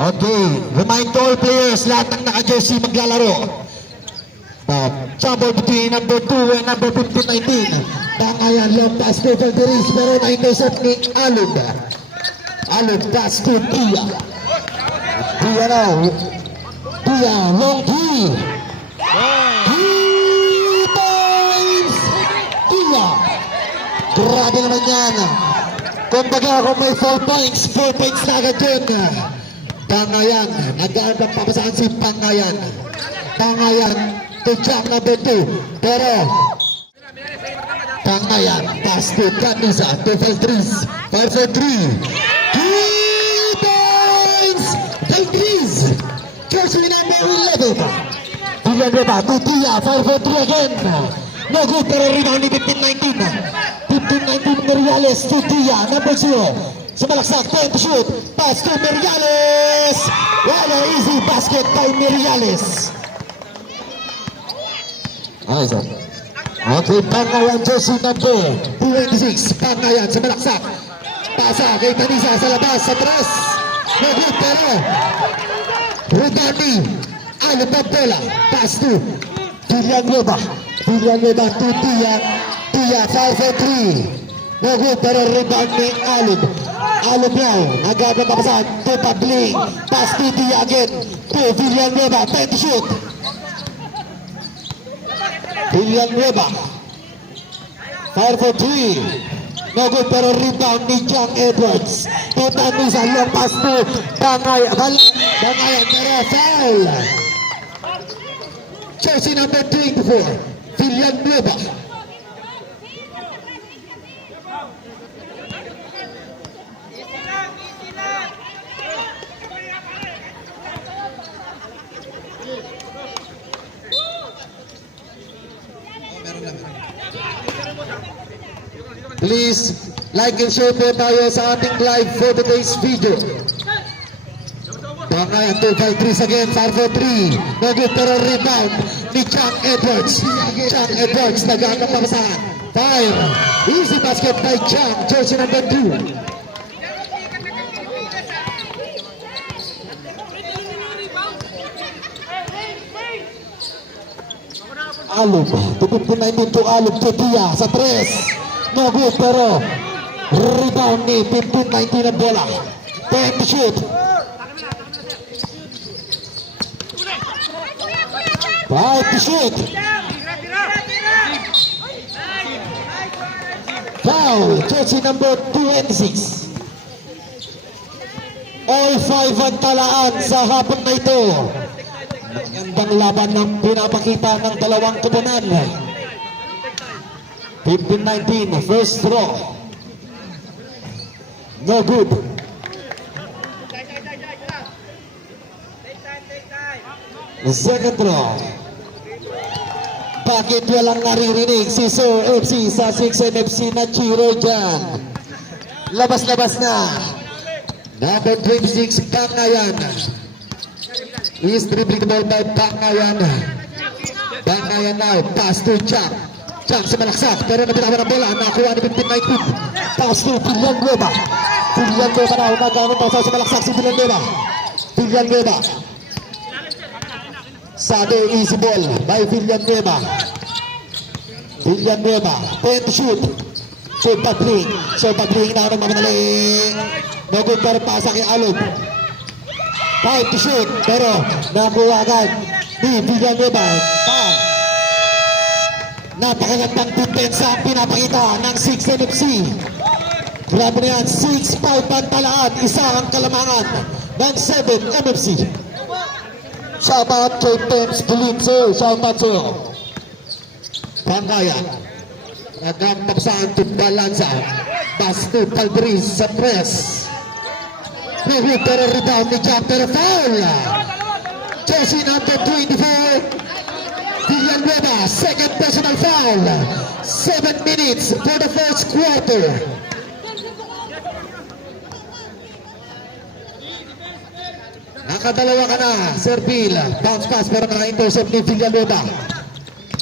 Okay, remind to all players, lahat ng naka-jersey maglalaro. Jumble between number 2 and number 15-19. Tangayan, long pass to Valderis, pero na-intercept ni Alod. Alod pass to Tia. Tia now. Tia, long three. 3 points! Tia. Grabe naman yan. Kumbaga kung may 4 points, 4 points na agad yun. Tangayan, nag-aarap papasahan si Pangayan. Pangayan to jump number 2. Pero Pangayan, pass to Camisa, to Valdriz. 5 for 3. 3 points! Valdriz! Jersey number 11. Villanueva to Tia, 5 for 3 again. No good, pero rebound ni 15-19. 15-19 Meriales to Tia, number 0. Sumalaksak, 10 to shoot. Pass to Meriales. What an easy basket by Meriales. Ayos. Okay, Pangayan jersey number 26. Pangayan sumalaksak. Pasa kay Tanisa sa labas, sa tres. No good, pero rebound ni Alod ng bola. Pass to Villanueva. Villanueva to Tia. Tia, 5 for 3. No good, pero rebound ni Alod. Alod now, nag-abot na pasahan to Tabling. Pass to Tia again. To Villanueva, 10 to shoot. Villanueva, 5 for 3. No good, pero rebound ni John Edwards. To Tanisa, long pass to Bangayan. Bangayan, pero foul. Jersey number 24, Villanueva. Please like and share po tayo sa ating live for today's video. Bangayan to Valdriz again, 5 for 3. No good, pero rebound ni John Edwards. John Edwards, nag-aangkat na pasahan. 5. Easy basket by John, jersey number 2. Alog, to 15-19 to Alog to Tia sa 3. No good, pero rebound ni 15-19 ang bola. 10 to shoot. 5 to shoot. Foul, jersey number 26. All 5 ang talaan sa hapon na ito. Magandang laban ng pinapakita ng dalawang kupunan. 15-19, first throw. No good. Second throw. Bakit walang naririnig si Sir FC sa 6NFC na chiro dyan? Labas-labas na. Number 26, Pangayan. Is dribbling the ball by Pangayan. Pangayan now, pass to Jack. Jack sumalaksak, pero nabitawan ang bola. Nakuha ni 15-19. Pass to Villanueva. Villanueva now, nagkaroon pa sa sumalaksak si Villanueva. Villanueva. Sabi, easy ball by Villanueva. Villanueva, 10 to shoot. So Tabling. So Tabling na naman madali. No good, pero pasa kay Alod. 5 to shoot, pero nakuha agad ni Villanueva. Napakagandang depensa ang pinapakita ng 6NFC. Grabe na yan, 6-5 pantalaan, isa ang kalamangan ng 7MFC. Shout out kay Pems Pulinso, shout out sa'yo. Pangayan, nagkakapsaan to Balanza, pass to Valdriz sa press. Pero rebound ni Jack, pero foul. Jersey number 24, Villanueva, second personal foul. 7 minutes for the first quarter. Nakadalawa ka na, Sir Bill. Bounce pass, pero naka-intercept ni Villanueva.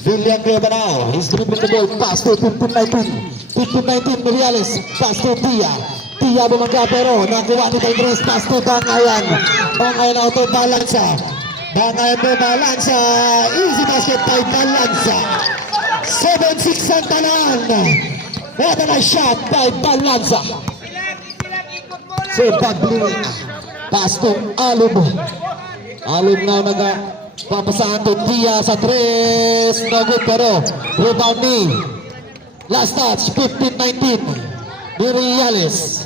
Villanueva now, he's dribbling the ball, pass to 15-19. 15-19, Meriales, pass to Tia. Tia bumangga pero nakuha ni Tendres. Pass to Bangayan. Bangayan auto balansa. Bangayan mo balansa. Easy basket by Balansa. 7-6 ang talaan. What a nice shot by Balansa. So pag-blink. Pass to Alub. Alub na papasahan to Tia sa 3. No good pero rebound ni last touch 15-19 ni Riales.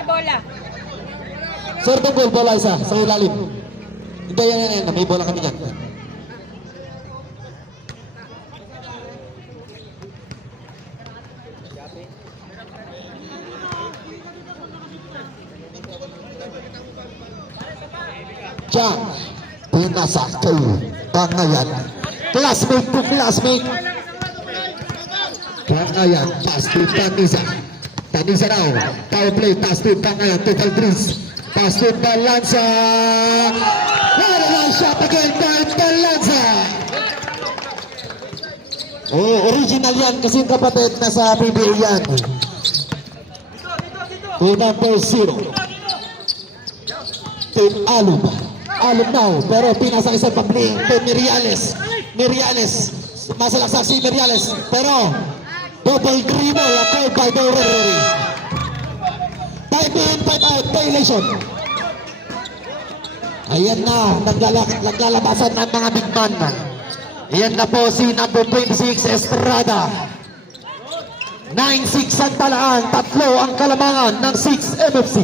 Bola. Sir, tunggol bola isa sa ilalim. Hindi yan, may bola kami dyan. Diyan, pinasa kay Bangayan. Classmate to classmate. Bangayan, pass to Tanisa. Tanisa now, power play, pass to Bangayan, total threes. Pass to Balansa. What a nice shot again by Balansa. Oh, original yan kasi kapatid na sa PBA yan. To number 0. Team Alub. Alub now, pero pinasa isang pabling to Miriales. Miriales, masalaksak si Miriales, pero double dribble ako by Doreri. 5 in, 5 out, violation. Ayan na, naglalabasan ng mga big man. Ayan na po si number 26 Estrada. 9-6 ang talaan, 3 ang kalamangan ng 6 MFC.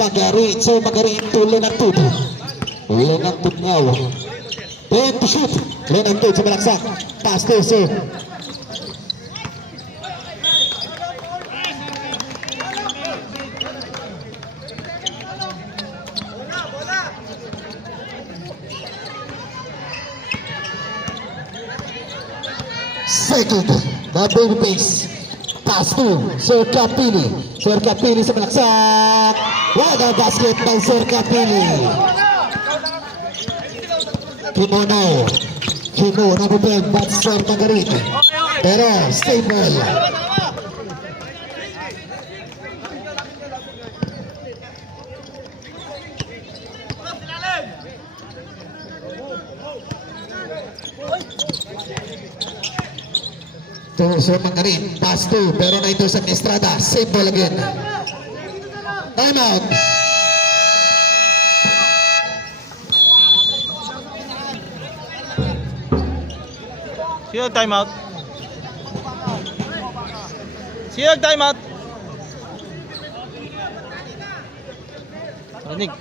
Magari into Lenantod. Lenantod now. And to shoot. Lenantod sa malaksak. Pass to so. Second, the baby pace. Pass to Sir Capini. Sir Capini sa malaksak. What a basket by Sir Capini. Kimono. Kimo na bubeng but Sir Magarin. Pero stable. To Sir Magarin. Pass to pero na ito sa Estrada. Same ball again. Time out. Sino time out? Sino time out? Rinig.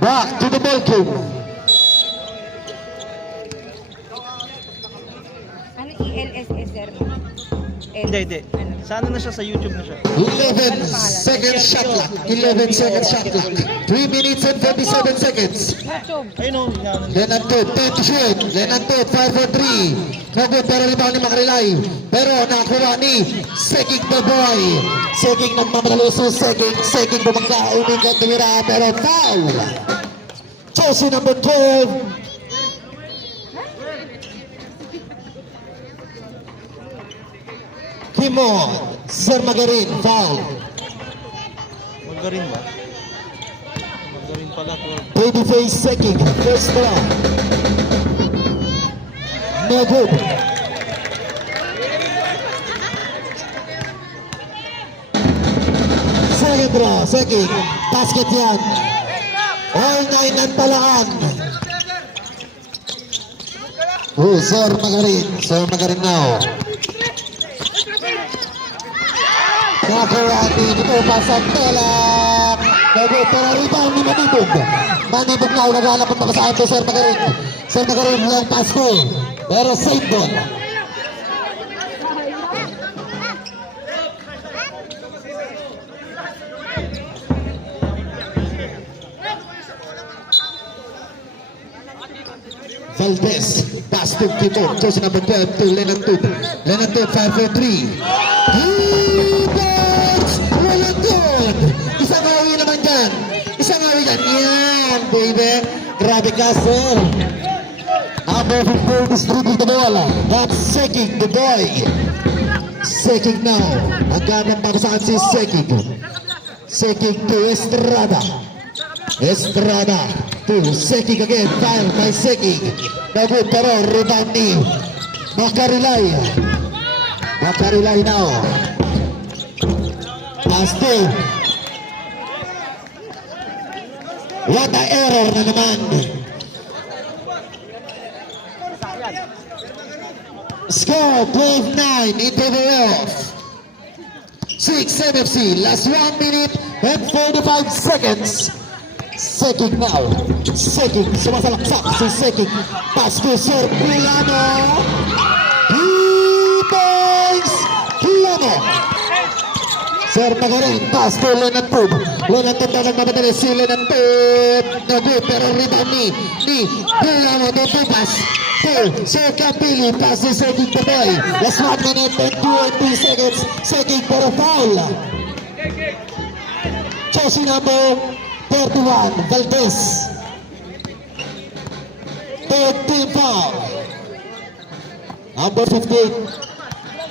Back to the ball game. Ano ELSS, sir? Hindi. Sana na siya sa YouTube na siya. 11 second shot clock. 11 second shot clock. 3 minutes and 47 seconds. YouTube. Ayun o. Lenantod, 10 to shoot. Lenantod, 5 for 3. No good, pero rebound ni Makrilay. Pero nakuha ni Seging the boy. Seging nagmamalaluso. Seging bumangga. Umingkat tumira, pero foul. Chelsea number 12. Kimon, Sir Magarin, foul. Magarin ba? Magarin pala. Babyface Seging, first draw. No good. Second draw, Seging, basket yan. All 9 ang talaan. Oh, Sir Magarin now. Nakarati dito pa sa telak. Nagod para rebound ni Manibog. Manibog na naghanap ng makasaan to Sir Magarin. Sir Magarin long pass ko. Pero save ball. Valdez, pass to Tito, jersey number 12 to Leonard Tut. Leonard Tut, 5 for 3. Defense! Leonard Tut! Isang awi naman dyan. Isang awi dyan. Yan, baby. Grabe ka, sir. Number 15 distribute the ball. That's Sekig, the boy. Sekig now. Ang ganang pakusakan si Sekig. Sekig to Estrada. Estrada to Sekig again. Foul by Sekig. Nabut pero rebound ni Makarilay. Makarilay now. Pass to. What a error na naman. Score 12-9 into the off. 6 NFC. Last 1 minute and 45 seconds. Sekig now. Sekig. Sumasalaksak si Sekig. Pass to Sir Pilano. He points. Pilano. Sir Magarin. Pass to Leonard Tub. Leonard Tub na nagmamadali si Leonard Tub. Nagu pero rebound ni Pilano. Don't pass. Sir Capili passes Sekig the boy. Last 1 minute and 20 seconds. Sekig for a foul. Jersey number 31, Valdez. Third team foul. Number 15.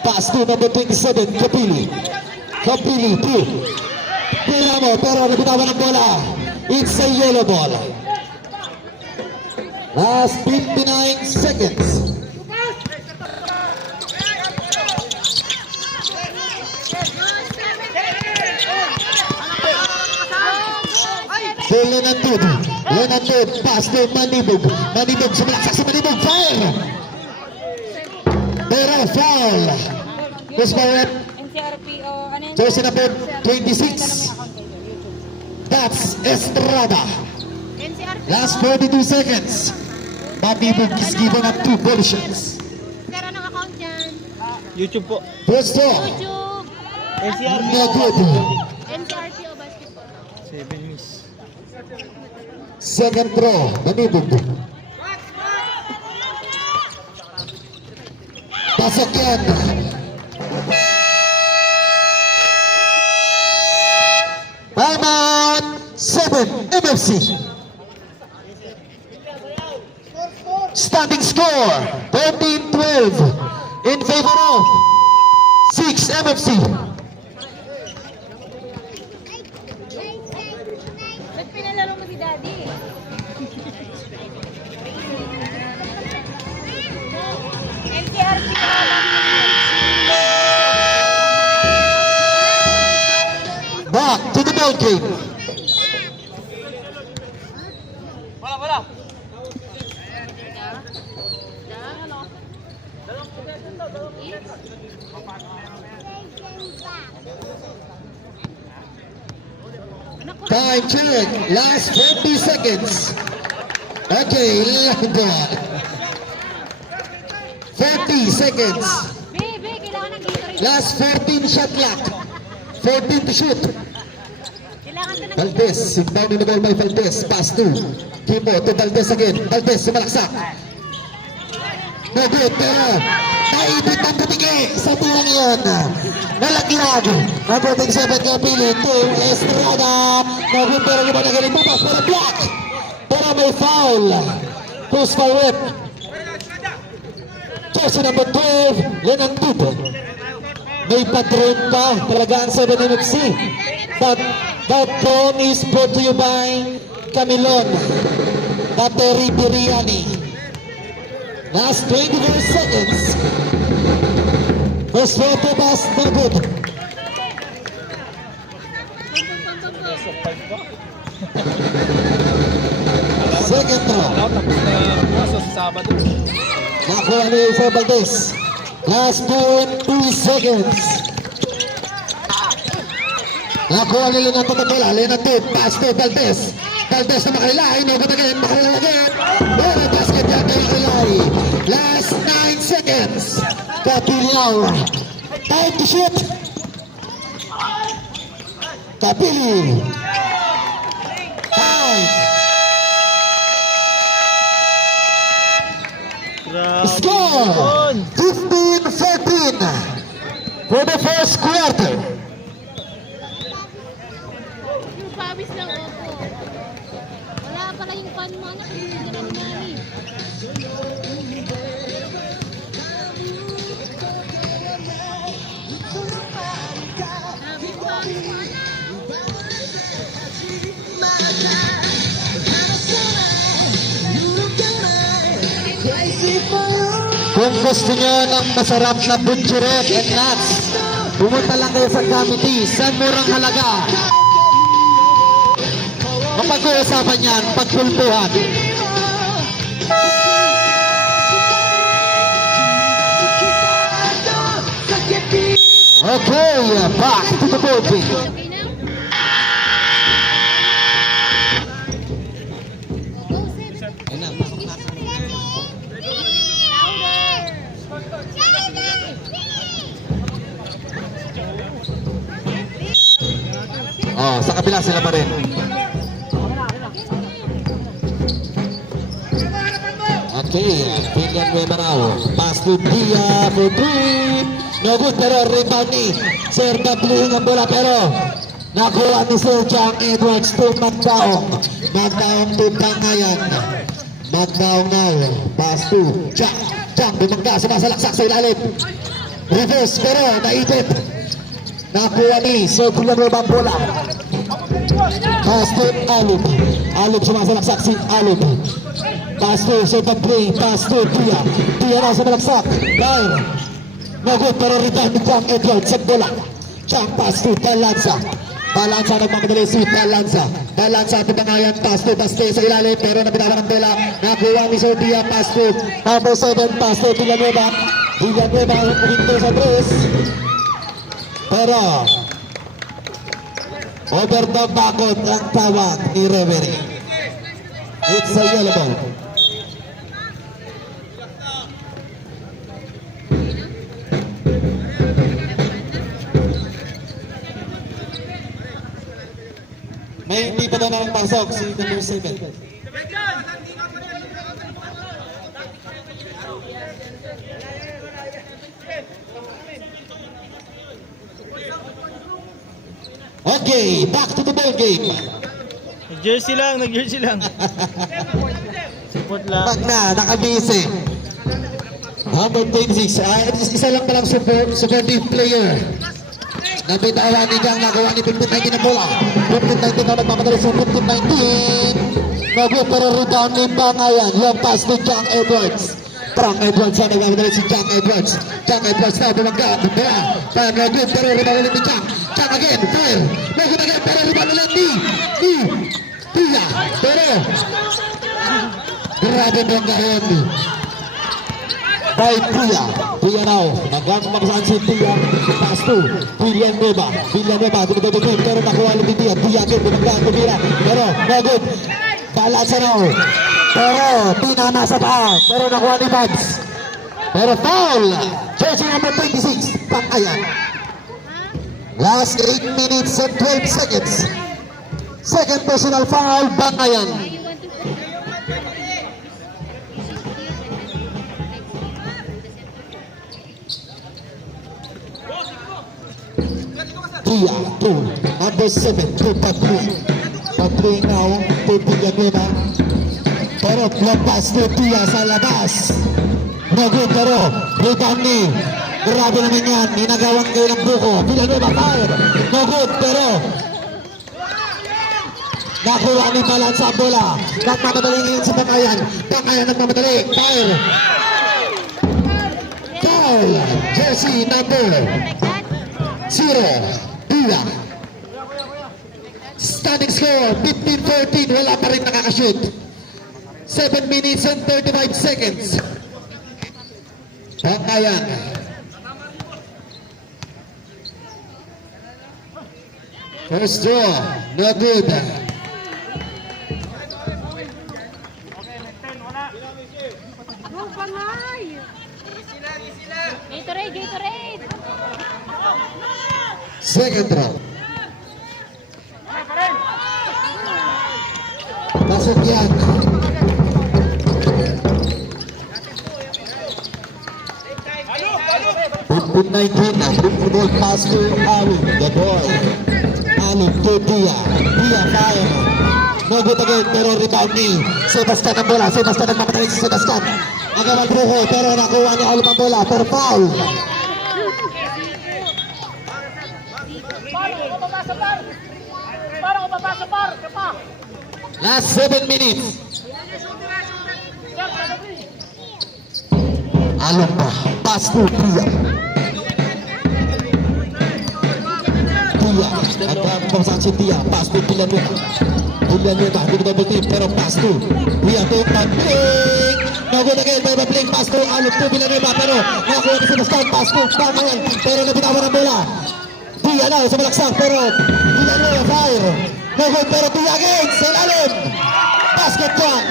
Pass to number 27, Capili. Capili, 2. Pilamo, pero nabitawan ng bola. It's a yellow ball. Last 59 seconds. To Leonard Tub. Leonard Tub, pass to Manibog. Manibog, sumalaksak si Manibog. Fire! Pero foul. Who's my rep? NCRPO, ano yun? Jersey number 26. That's Estrada. Last 42 seconds. Manibog is given up 2 positions. Sir, anong account dyan? YouTube po. First throw. YouTube, NCRP. No good. NCRPO Basketball. 7 miss. Second throw. Manibog. Pasok yan. Timeout. 7 MFC. Standing score 13-12 in favor of 6 MFC. Ba't pinalaro mo si Daddy? NCRPO. Back to the ball game. Time check. Last 40 seconds. Okay, 40 seconds. Bebe, kailangan ng Gatorade. Last 14 shot clock. 14 to shoot. Kailangan ka ng Valdez, inbound in the ball by Valdez. Pass to Kimo to Valdez again. Valdez, sumalaksak. No good, pero naipit ang butike sa tirang yun. Nalaglag. Number 27 Capili to Estrada. No good, pero naman nagaling bupas. Pero block. Pero may foul. Who's for whip? Jersey number 12, Leonard Tut. May patron pa. Talagang 7 NFC. That phone is brought to you by Camilon. Battery Biryani. Last 24 seconds. First photo pass, no good. Second throw. Tapos na puso sa Sabado. Nakuha ni Sir Valdez. Last 2 seconds. Nakuha ni Leonard Tut. Leonard Tut, pass to Valdez. Valdez na makalilay. No good again. Makalilay again. Well, basket yan kay Makalilay. Last 9 seconds. Capili. Time to shoot. Capili. Time. Grabe Score! yun. 15-14 for the first quarter. Yung pawis lang ako. Wala pala yung fan mo, anak. Hindi na ni Mami. Kung gusto nyo ng masarap na butcheret and nuts, pumunta lang kayo sa Gamity, sa murang halaga. Mapag-uusapan yan, pagpulpuhan. Okay, back to the ball game. Okay na? Go, Seb. Oh, sa kabila sila pa rin. Okay, Pilihan Nueva now. Pass to Dia for three. No good, pero rebound ni Sir W ang bola, pero nakuha ni Sir Jang Edwards to Magdaong. Magdaong to Bangayan. Magdaong now. Pass to Jang. Jang, bumangga, sumasalaksak sa ilalim. Reverse, pero naipit. Nakuha ni Sir Villanueva ang bola. Pass to Alub. Alub sumasalaksak si Alub. Pass to Sir Pagpray. Pass to Tia. Tia na sa malaksak. Fire. No good, pero rebound ni Jang Edwards sa bola. Jang pass to Talanza. Talanza nagmamadali si Talanza. Talanza at Bangayan. Pass to Baste sa ilalim, pero nabitawan ang bola. Nakuha ni Sir Tia. Pass to number 7. Pass to Villanueva. Villanueva ang puminto sa tres. Pero over the bakot ang tawag ni referee. It's a yellow ball. May hindi pa daw nakapasok si number 7. Okay, back to the ball game. Nag-jersey lang, nag-jersey lang. Support lang. Pag na, nakabisi. Number 26, isa lang palang supportive player. Nabitawan ni Jang, nagawa ni 15-19 ang bola. 15-19 na nagmamadali sa 15-19. Nago, pero rebound ni Bangayan. Long pass ni Jang Edwards. Jang Edwards na nagmamadali si Jang Edwards. Jang Edwards na bumangga. Bola. Nago, pero rebound ulit ni Jang. Jang again, fire. Nago again, pero rebound ulit ni Tia. Pero grabe bangga yun. By Tia. Tia now. Nagmamasaan si Tia. Pass to Villanueva. Villanueva. Dinabibigay. Pero nakuha ulit ni Tia. Tia again. Bumangga. Tumira. Pero no good. Balansa now. Pero tinama sa paa. Pero nakuha ni Babs. Pero foul. Jersey number 26. Bangayan. Last 8 minutes and 12 seconds. Second personal foul. Bangayan. Tia to number 7 to Pagpray. Pagpray now to Villanueva. Pero lepas to Tia sa labas. No good, pero rebound ni. Grabe naman yan. Ninagawan kayo ng buko. Villanueva fire. No good, pero nakuha ni Balansa ang bola. Nagmamadali ngayon sa Bangayan. Bangayan nagmamadali. Fire. Foul. Jersey number 0. Tia. Standing score 15-14. Wala pa rin nakakashoot. 7 minutes and 35 seconds. Bangayan. First draw. No good. Go, Bangay! Gatorade, Gatorade! Second round. Pasok yan. Pin 19 na. Flip the ball pass to Ali. The boy. Ali to Dia. Dia fire. No good again, pero rebound ni Sebastian ang bola. Sebastian ang papatayin si Sebastian. Agawal Brujo, pero nakuha ni Alop ang bola. Pero foul. Last 7 minutes. Alop pa. Pass to Dia. Dia. At pangsahan si Dia. Pass to Villanueva. Villanueva. Good double team, pero pass to Dia to Pag-Pling. No good again, pero Pag-Pling. Pass to Alop to Villanueva. Pero nakakuha ni Sebastian. Pass to Pangawal. Pero nabitawan ang bola. Dia na sa malaksak, pero Villanueva fire. No good, pero Dia again sa ilalim. Basket yan.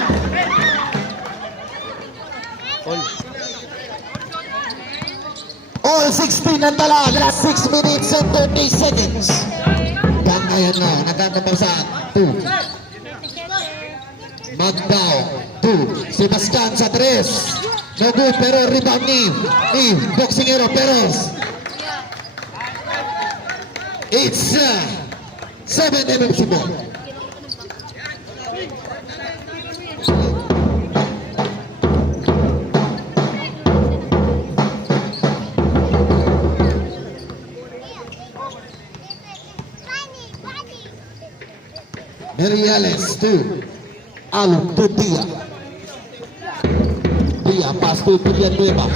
All 16 ang tala. Last 6 minutes and 30 seconds. Bangayan na. Nagkakapang sa 2. Magdao. 2. Sebastian sa 3. No good, pero rebound ni Boxingero Perez. It's 7 MMC ball. Meriales to Alop to Dia. Dia pass to Villanueva.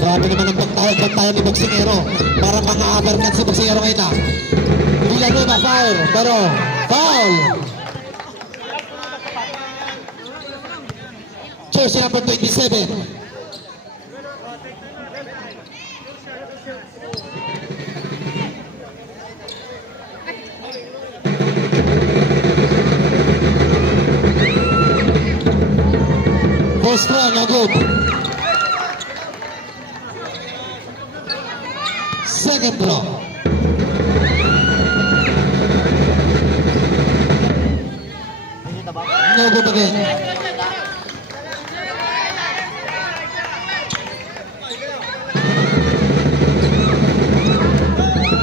Grabe naman ang pagtahan ni Boxingero. Para mga-overcut si Boxingero ngayon na. Villanueva fire, pero foul. Jersey number 27. First one, no good. Second throw. No good again.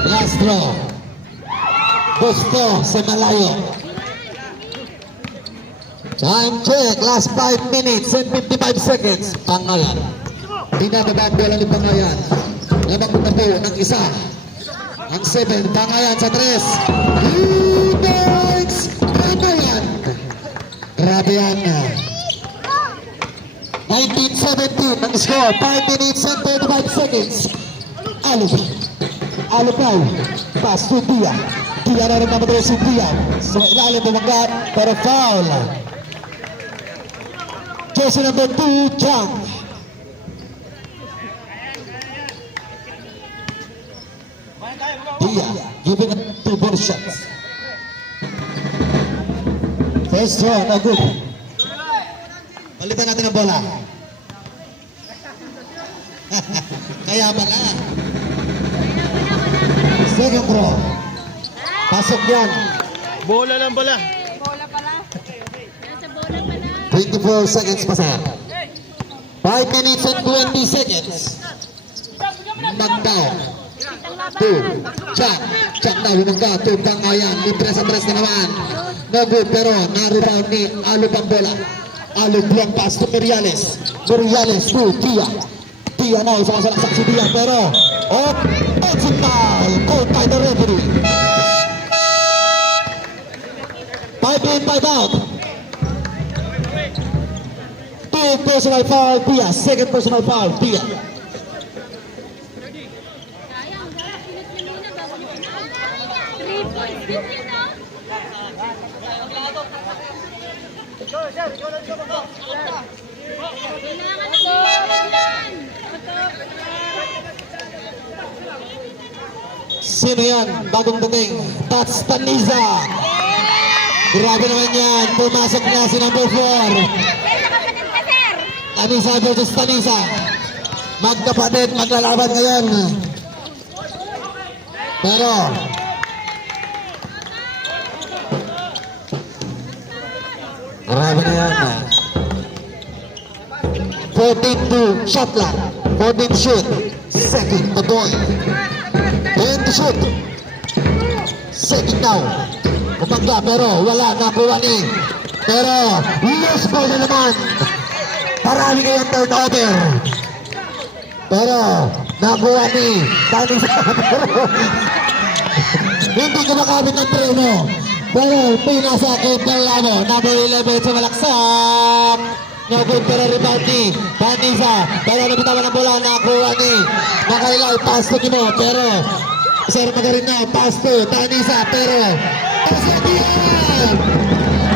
Last throw. Gusto sa malayo. Time check. Last 5 minutes and 55 seconds. Pangalan. Binababa ang bola ni Pangayan. Labang bumapo ng isa. Ang 7, Pangayan sa 3. Unites Pangayan. Grabe yan. 19-17 ang score. 5 minutes and 35 seconds. Alupay. Pass to Dia. Dia na rin naman si Dia. So ilalim bumagat, pero foul. Jersey number 2, Chang. Dia giving it 2 more shots. First throw, no good. Palitan natin ang bola. Kaya pala. Second throw. Pasok yan. Bola lang pala. Bola pala. Nasa bola pala. 24 seconds pa sa 5 minutes and 20 seconds. Magdao. 2. Chak na lumangga. 2 Pangayan. Libre sa tres na naman. No good, pero na-rebound ni Alop ang bola. Alop long pass to Meriales. Meriales to Dia. Dia na sumasalaksak si Dia, pero offensive foul called by the referee. 5 in, 5 out. 2 personal foul, Dia. Second personal foul, Dia. Sayang, pinit niyo muna bago niyo pinaan. 3 points din yun, no? Kailangan ng yan. Sino yan? Bagong dating. That's Taniza. Grabe naman yan. Pumasok na si number 4. Taniza versus Taniza. Magkapatid, maglalaban ngayon. Pero grabe na yan. 14-2 shot clock. 14 to shoot. Second, Todoy. 10 to shoot. Second now. Kumangga pero wala nakuha ni. Pero loose ball na naman. Parami kayong turnover. Pero nakuha ni Tanisa. Hindi ko makamit ng treno. Pero pinasakit ng lamo. Number 11 sa malaksak. No good pero rebound ni Tanisa. Pero nabitawan ng bola. Nakuha ni Makailay. Pass to Kimo. Pero Sir Magarin na. Pass to Tanisa. Pero Pasadian!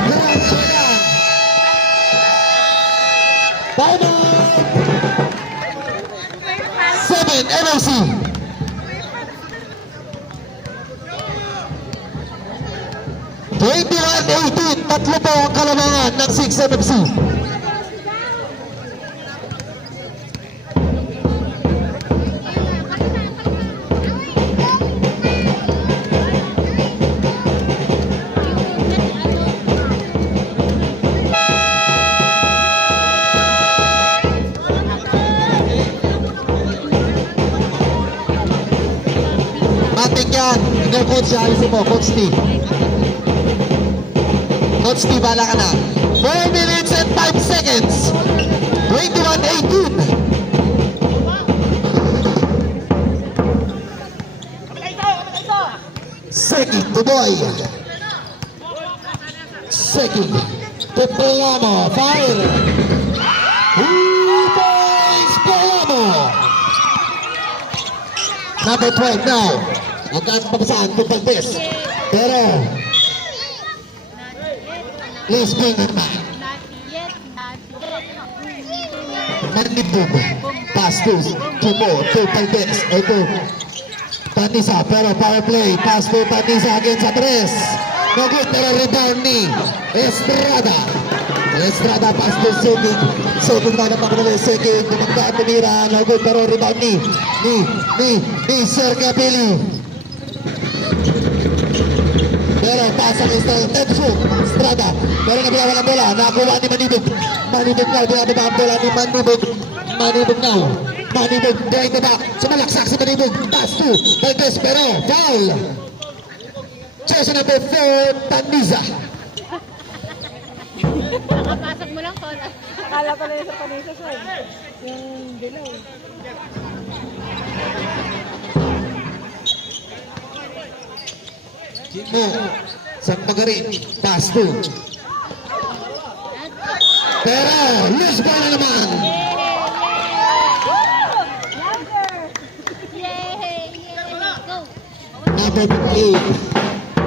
Grabe yan! Time out! 7 MLC. Tatlo po ang kalamangan ng 6 MFC. Matik yan. Hindi, Coach, ayusin mo. Coach T. Coach T, bala ka na. 4 minutes and 5 seconds. 21-18. Seki, Tuboy. Seki. Tepelamo. Fire. 2 points, Pelamo. Number 12 now. Agad pabasaan kung pag-best. Pero please bring it back. Manibog. Pass to Tumo. To pag-best. Ito. Tanisa. Pero power play. Pass to Tanisa again sa tres. No good. Pero rebound ni Estrada. Estrada pass to Seki. Seki na naman ko Seki. Dumagda at tumira. No good. Pero rebound ni Sir Capelli. Pero pasa ng Estrada. Pero nabilawan ang bola. Nakuha ni Manibog. Manibog now. Binababa ang bola ni Manibog. Manibog now. Manibog behind the back. Sumalaksak si Manibog. Pass to Valdez. Pero foul. Jersey number 4, Tanisa. Nakapasok mo lang, Paul. Akala pala yung sa Panisa sir. Yung dilaw. Kimo. Sampagarin. Pass to. Pero loose ball na naman. Go! Number 8.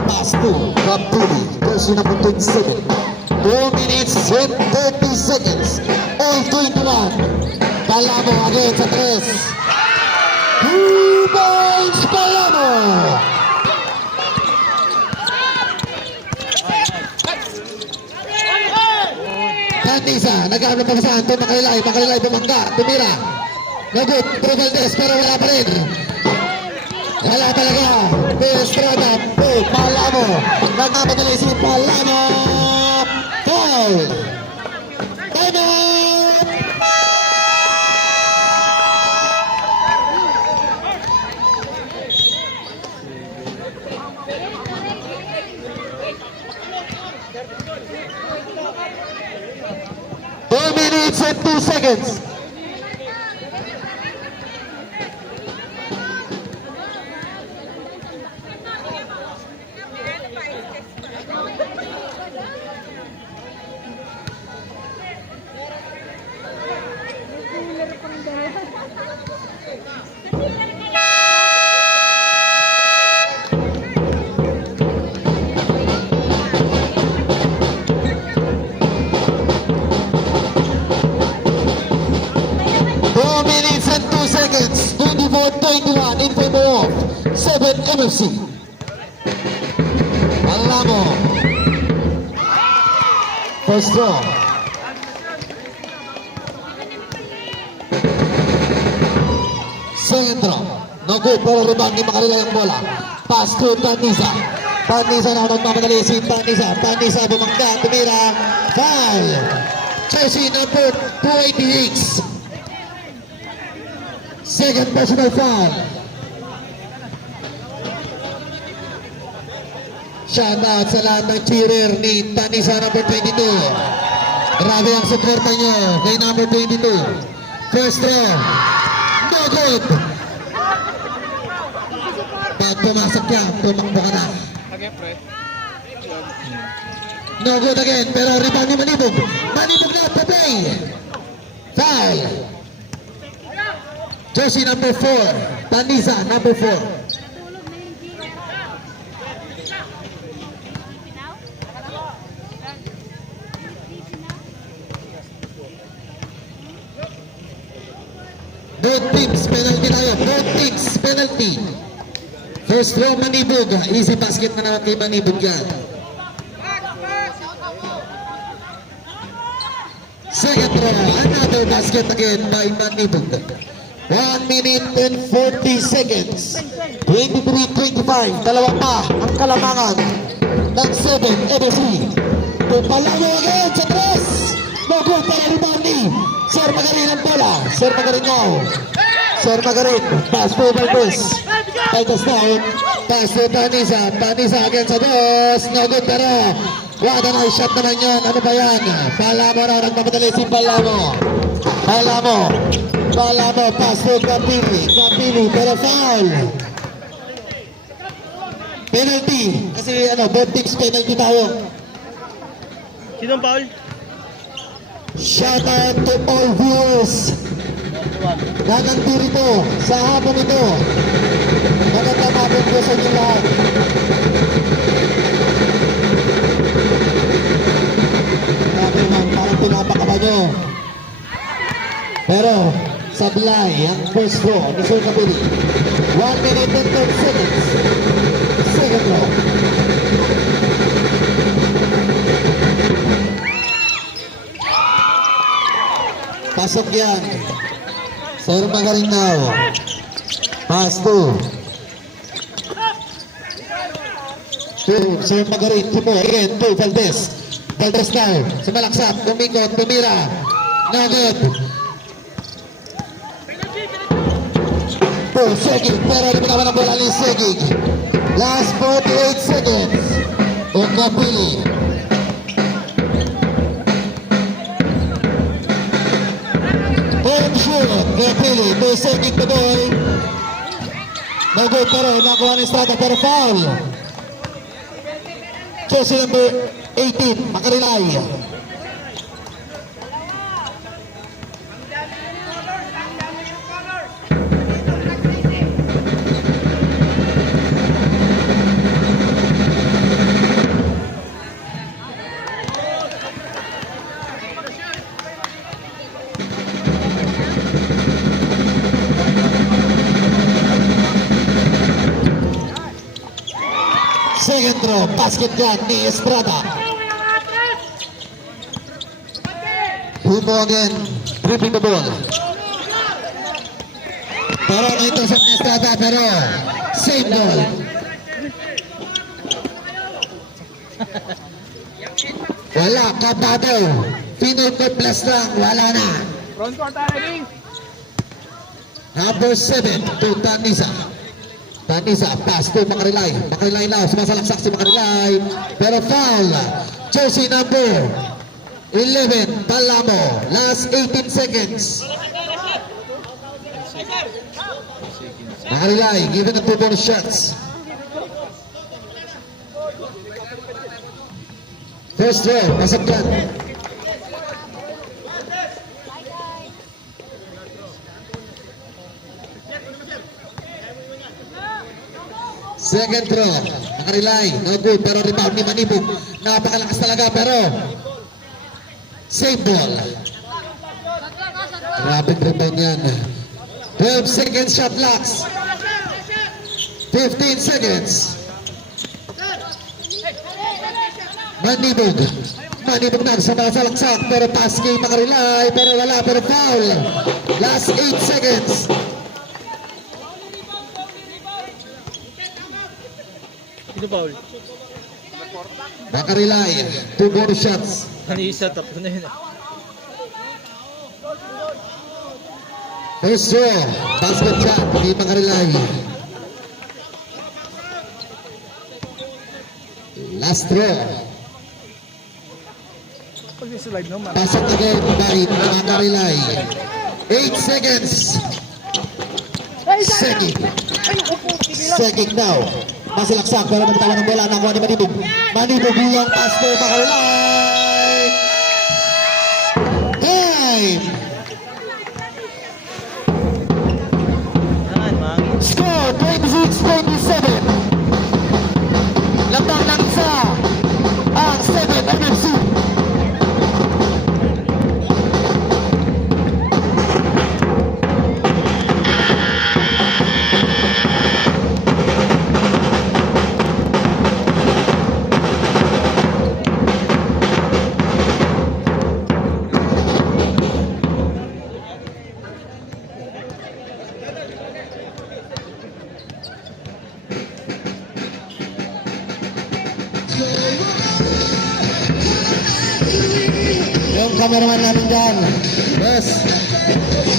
Pass to Rapuli. Jersey number 27. 2 minutes and 30 seconds. All 21. Palamo again sa tres. 2 points Palamo. Tanisa, nagkaroon pa saan ito, Makalilay bumangga, tumira. Nagut, Valdez, pero wala pa rin. Wala talaga. Estrada, Palamo. Nagmamadali si Palamo. Foul. Time out. Two minutes and 2 seconds. Seconds, 24-21 in favor of 7 MFC. Alamo. First draw. Second draw. No good, pero rebound ni Makalilay ang bola. Pass to Tanisa. Tanisa na nagmamadali si Tanisa. Tanisa bumangga, tumira. Foul. Jersey number 286. Second personal foul. Shout out sa lahat ng cheerer ni Tanisa number 22. Grabe ang suporta nyo kay number 22. First throw. No good. Pag pumasok yan, tumakbo ka na. No good again, pero rebound ni Manibog. Manibog na, Popey. Foul. Jersey number 4. Tanisa number 4. Both teams penalty tayo. Both teams penalty. First row Manibog. Easy basket na naman kay Manibog yan. Second row. Another basket again by Manibog. 1 minute and 40 seconds. 23-25. Dalawa pa ang kalamangan ng 7 NFC. Palago again sa 3. No good para rebound ni Sir Magarin ang bola. Sir Magarin now. Sir Magarin. Pass for Valdez. Valdez down. Pass for Tanisa. Tanisa again sa 2. No good pero wala na shot naman yun. Ano ba yan? Palamo na. Nagmamadali si Palamo. Palamo. Palamo. Pass for Gapili. Gapili pero foul. Penalty. Kasi both teams penalty tayo. Sinong foul? Shout out to all viewers na nandito sa hapon ito. Magandang hapon po sa inyo lahat. Grabe man, parang pinapakaba nyo. Pero sablay ang first row ni Sir Kapili. 1 minute and 10 seconds. Second row. Pasok yan. Sir Magarin now. Pass to. Sir Magarin. Tumo again to Valdez. Valdez now. Sumalaksak. Tumikot. Tumira. No good. To Segig. Pero hindi naman ang bola ni Segig. Last 48 seconds. Okapili. Gapili, to Segig the ball. No good pero nakuha ni Estrada pero foul. Jersey number 18, Makarilay. Second throw, basket yan ni Estrada. Hubo again, dribbling the ball. Pero na-intercept ni Estrada pero save ball. Wala, kabado. Final court plus lang, wala na. Front court ready. Number 7 to Tanisa. Tanisa, pass to Makarilay. Makarilay now, sumasalaksak si Makarilay. Pero foul. Jersey number 11, Palamo. Last 18 seconds. Makarilay, given the 2 bonus shots. First row, masakyan. Second throw, Makarilay, no good, pero rebound ni Manibog. Napakalakas talaga, pero save ball. Rapid rebound yan. 12 seconds shot clocks. 15 seconds. Manibog. Manibog na sa masalaksak, pero pass kay Makarilay, pero wala, pero foul. Last 8 seconds. Sino foul? Makarilay, 2 bonus shots. Ano isa, tatlo na yun. First draw, basket shot, hindi makarelay. Last draw. Pag-slide no, Pasok again by makarelay. 8 seconds. Seging. Seging now. Masilaksak pero magtawa ng bola. Nakuha ni Manibog. Manibog yung pass to makarelay. Time. Yan, mangin. Score 26-27. Lamang ng isa ang 7 MFC. Yung cameraman natin dyan. Yes. I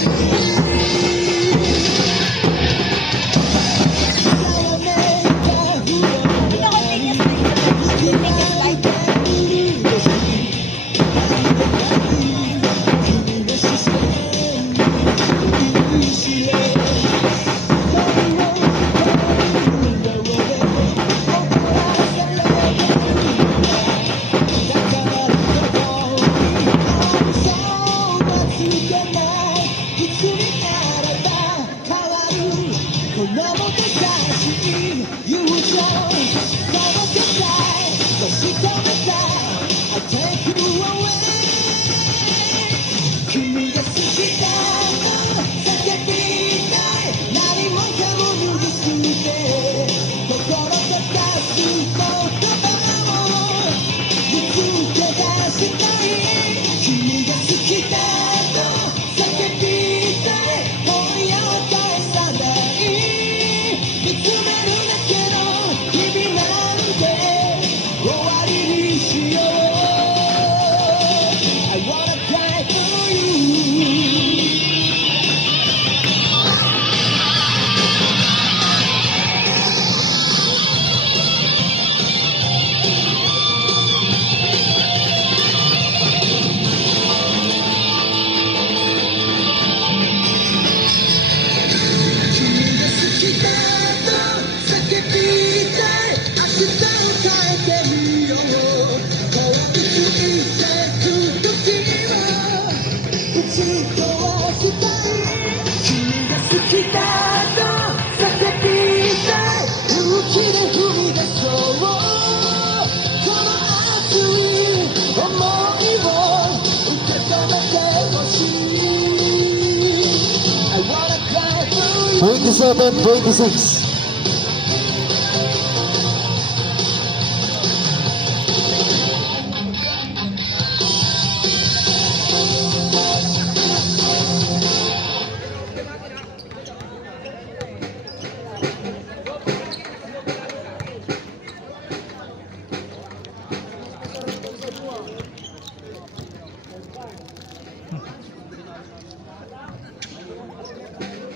27-26.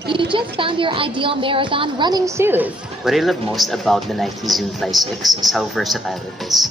You just found your ideal marathon running shoes. What I love most about the Nike Zoom Fly 6 is how versatile it is.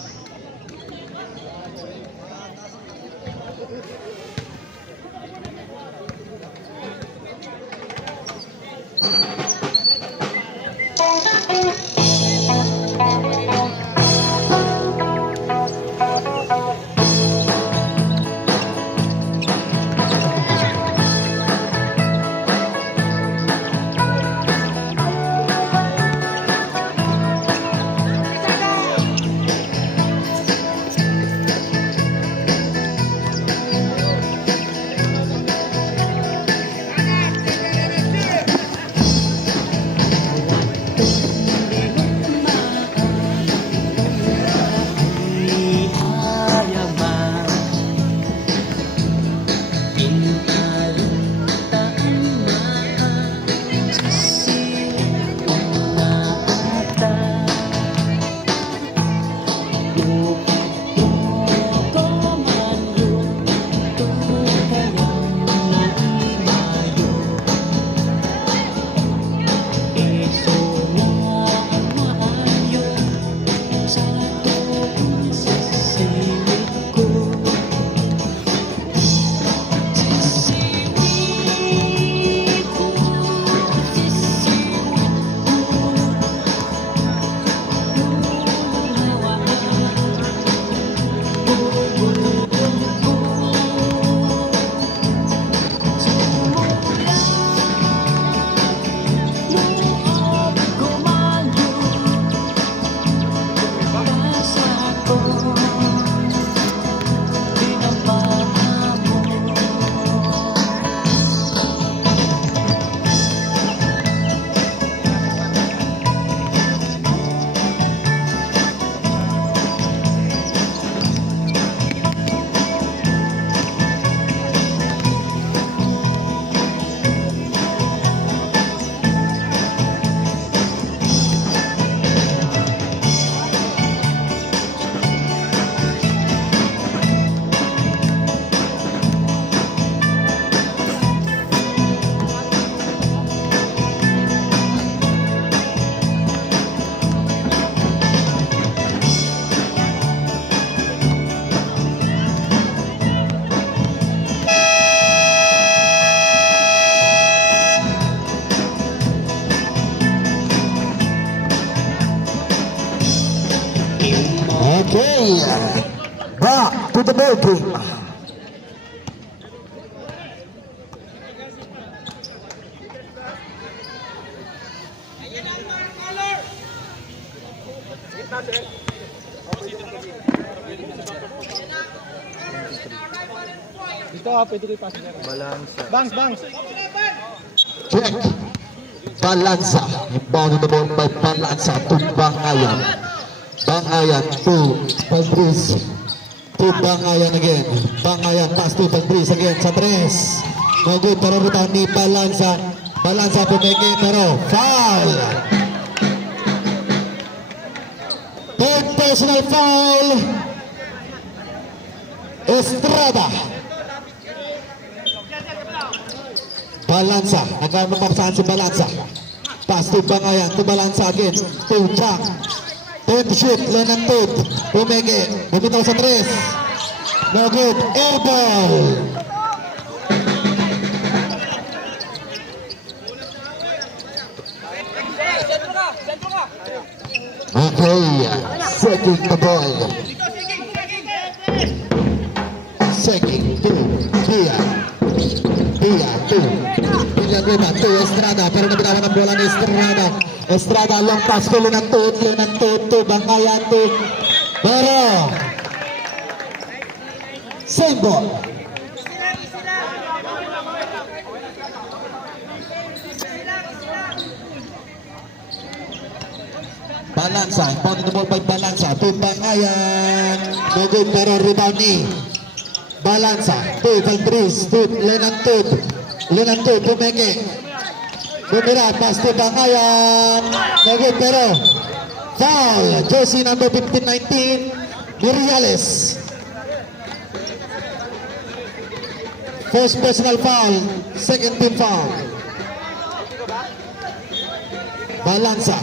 to the ball game. Dito pwede ko ipasa. Balansa. Bangs. Check. Balansa. Inbound to the ball by Balansa to Bangayan. Bangayan to Patrice. To Bangayan again. Bangayan pass to Patrice again sa tres. No good pero rebound ni Balansa. Balansa pumeke pero foul. Third personal foul. Estrada. Balansa. Nagkamapasahan si Balansa. Pass to Bangayan. To Balansa again. To Jack. Ten to shoot. Lenantod. Pumeke. Bumitaw sa tres. No good. Air ball. Okay. Second the ball. Second to Dia. Dia to. Pilihan rebound to Estrada. Pero nabitawan ang bola ni Estrada. Estrada long pass to Lenantod. Lenantod to Bangayan to. Pero same ball. Balansa, inbound the ball by Balansa to Bangayan. No good pero rebound ni Balansa to Valdriz to Lenantod. Lenantod pumeke. Bumira pass to Bangayan. No good pero foul. Jersey number 15-19 Miriales. First personal foul, second team foul. Balansa.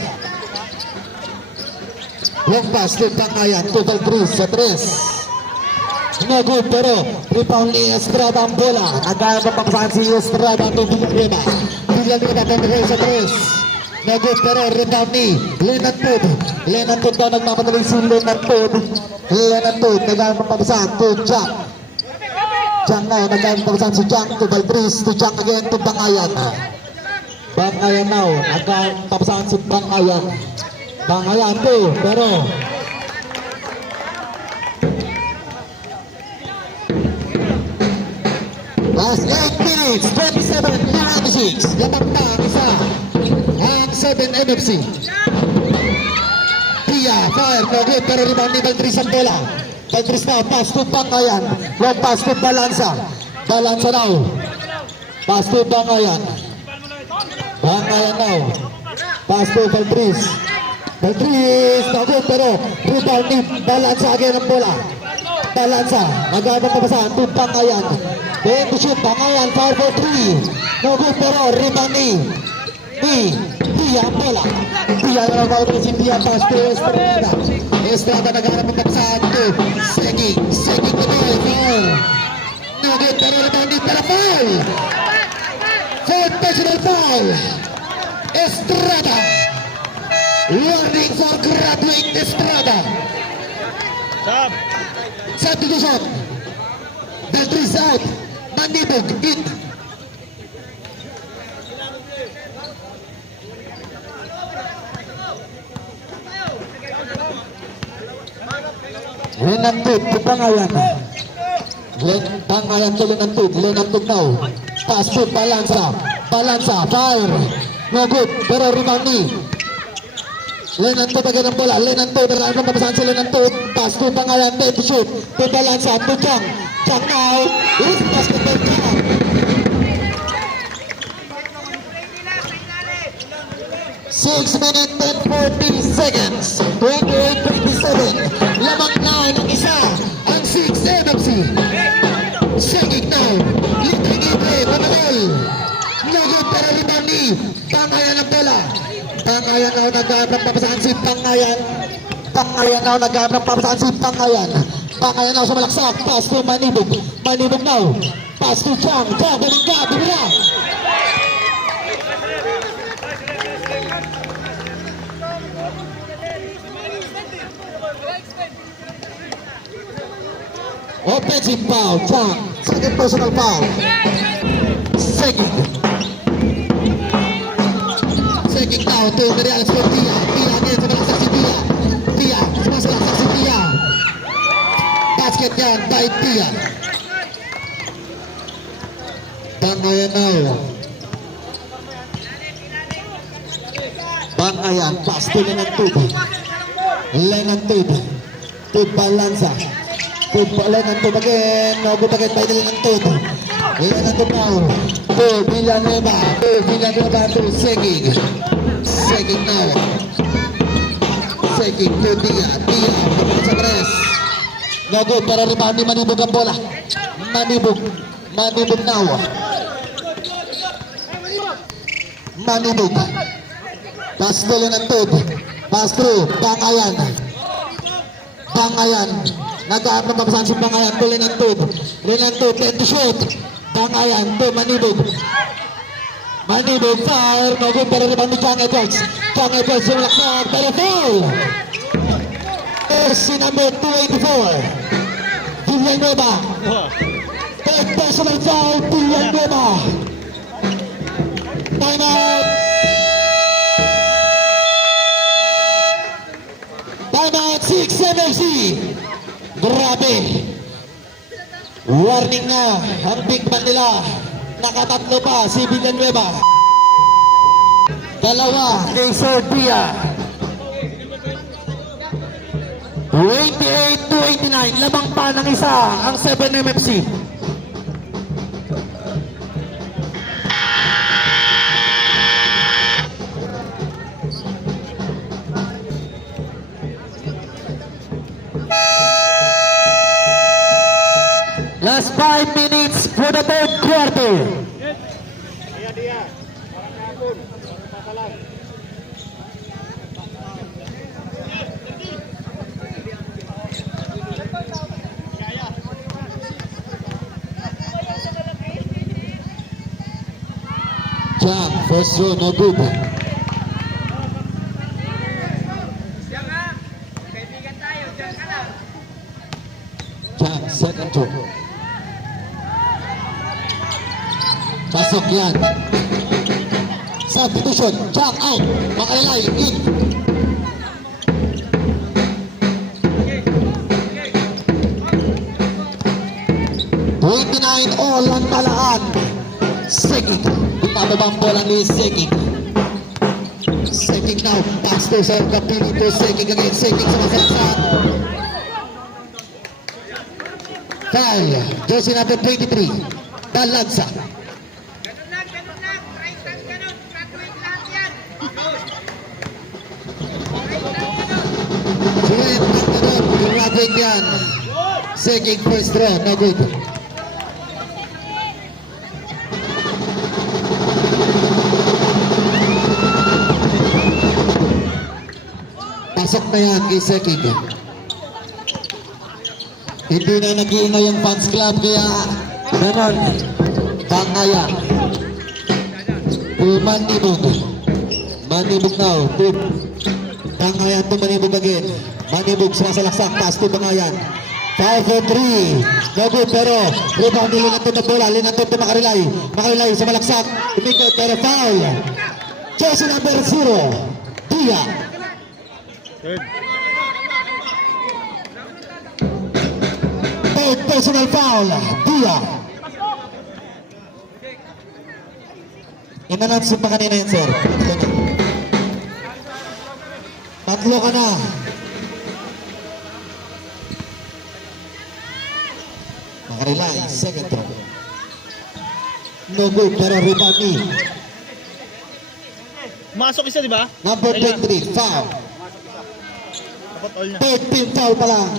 Long pass to Bangayan to Valdriz sa tres. No good pero rebound ni Estrada ang bola. Nagkakapapasahan si Estrada to Villanueva. Villanueva pamigay sa tres. No good pero rebound ni Lenantod. Lenantod daw nagmamadali si Lenantod. Lenantod nagkakapapasahan to Jack. Jack na nagkakapapasahan si Jack to Valdriz. To Jack again to Bangayan. Bangayan now. Nagkakapapasahan si Bangayan. Bangayan to, pero last 8 minutes, 27-26. Lamang na ang isa. Ang 7 NFC. Pia, fire, no good, pero rebound ni Valdriz ang bola. Valdriz now, pass to Bangayan. Long pass to Balansa. Balansa now. Pass to Bangayan. Bangayan now. Pass to Valdriz. Valdriz, no good, pero rebound ni Balansa again ang bola. Balansa, nagabang papasahan to Bangayan. Then to shoot, Bangayan, foul for 3. No good, pero rebound ni Dia ang bola. Dia na nagawin si Dia, pass to Estrada. Estrada naghanap ng papasahan to Segi. Segi to foul. No good, pero rebound ni para foul. Fourth personal foul. Estrada. Warning for graduate Estrada. Substitution. Valdriz out. Manibog in. Lenantod to Bangayan. Bangayan to Lenantod. Lenantod now. Pass to Balansa. Balansa. Fire. No good. Pero rebound ni Lenantod again ang bola. Lenantod. Naglaan ng papasahan si Lenantod. Pass to Bangayan. Then to shoot. To Balansa. To Jang. Jang now. Is basketball Jang. Six minutes and 40 seconds. 28-27. Lamang na ng isa. Ang 6 NFC. Second now. Libre-libre. Pamatol. No good pero rebound ni Bangayan ang bola. Bangayan now naghahanap ng papasahan si Bangayan. Bangayan now naghahanap ng papasahan si Bangayan. Bangayan now sa malaksak. Pass to Manibog. Manibog now. Pass to Jang. Jang. Balingga. Bumira. Offensive foul, Chang. Second personal foul. Second. Second foul to Reales for Tia. Tia again, sumalasak si Tia. Tia, sumasalaksak si Tia. Basket yan by Tia. Bangayan now. Bangayan, pass to Lenang Tube. Lenang Tube. Tube Balanza. Lenang Tube again. No good again by Lenang Tube. Lenang Tube now. To Villanueva. To Villanueva to Segig. Segig now. Segig to Tia. Tia. Sa press. No good para rebound ni Manibog ang bola. Manibog. Manibog now. Manibog. Pass to Lenang Tube. Pass through. Bangayan. Bangayan. Nag-aap na mabasan si Bangayan to Lenang Tube. Lenang Tube, 10 to shoot. Bangayan to Manibog. Manibog, fire. No good para rebound ni Chang Edwards. Chang Edwards yung laksak. Pero foul. Jersey number 284. Villanueva. Third personal foul. Villanueva. Time out. Time out. 6 MFC. Grabe. Warning na ang big man nila. Nakatatlo pa si Villanueva. Dalawa kay Sir Pia. 28-89. Lamang pa ng isa ang 7 MFC. Last 5 minutes for the third quarter. Jam, first row, no good. Jam, second row. Pasok yan. Substitution. Jam out. Makailay. In. "29 all ang talaan." Segig. Ipababang bola ni Segig. Segig now. Pass to Sir Capini to Segig again. Segig sumasaksak. Foul. Jersey number 23. Balanza. Graduate yan. Segig first draw, no good. Pasok na yan kay Segig. Hindi na nag-iingay yung fans club kaya ganon. Bangayan. Manibog. Manibog now. Bangayan to Manibog again. Manibog sumasalaksak. Pass to Bangayan. 5 for 3. No good pero rebound ni Linanton na bola. Linanton to Makarilay. Makarilay sumalaksak. Umikot pero foul. Jersey number 0. Tia. Third personal foul. Tia. In-announce pa kanina yun, sir. Ito na. Tatlo ka na. Makarilay, second throw. No good, pero rebound ni Masok isa, di ba? number 23, foul. Dapat all na. 13 foul pa lang.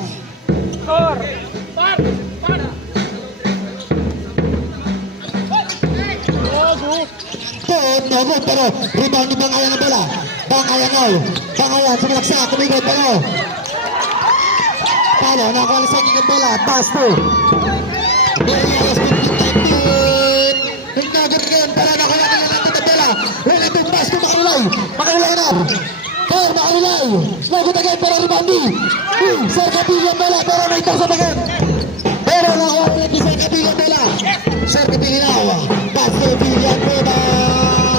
No good, pero rebound ni Bangayan na bola. Bangayan now. Bangayan, sumalaksak, kumigod, pero Palo, nakuha sa aking ang bola. Pass to Reales 15-19. Hignagan ngayon para nakuha nila natin ang bola. Reales to pass to Makarilay. Makarilay na. Kaya Makarilay. Nagot again para rebound ni Sir Capillo ang bola. Pero naitasan again. Pero ni Sir Capilio bola. Sir Capilio, pass to Villanueva.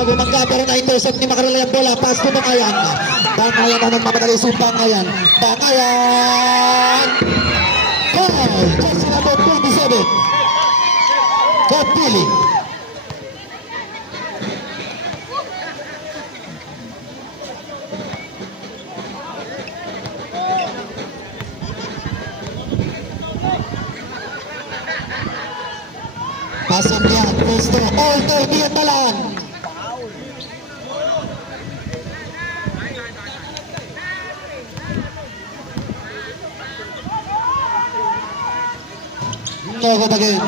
Bumangga pero na-intercept ni Macarela yung bola. Pass to Bangayan. Bangayan na nagmamadali si Bangayan. Bangayan! Foul! Jersey number 27. Capilio. Pasok yan, gusto, all-day diyan talaan. No good again.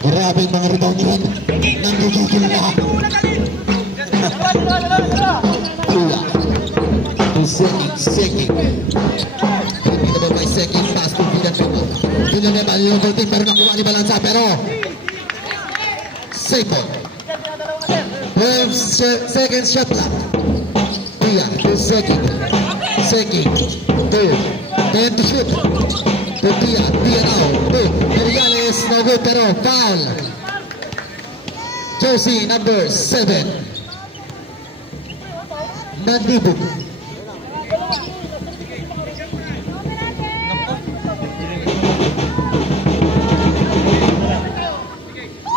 Grabe mga rebound yan. Nanggigigil na. Kuya. Second. Hindi naman may second pass to Villanueva. Villanueva, level team, pero nakuha ni Balanza, pero safe ball. Second shot clock. Kuya, second. Third. Then to shoot. To Tia now. Mariales, no good, pero foul. Jersey number 7. Nandibog.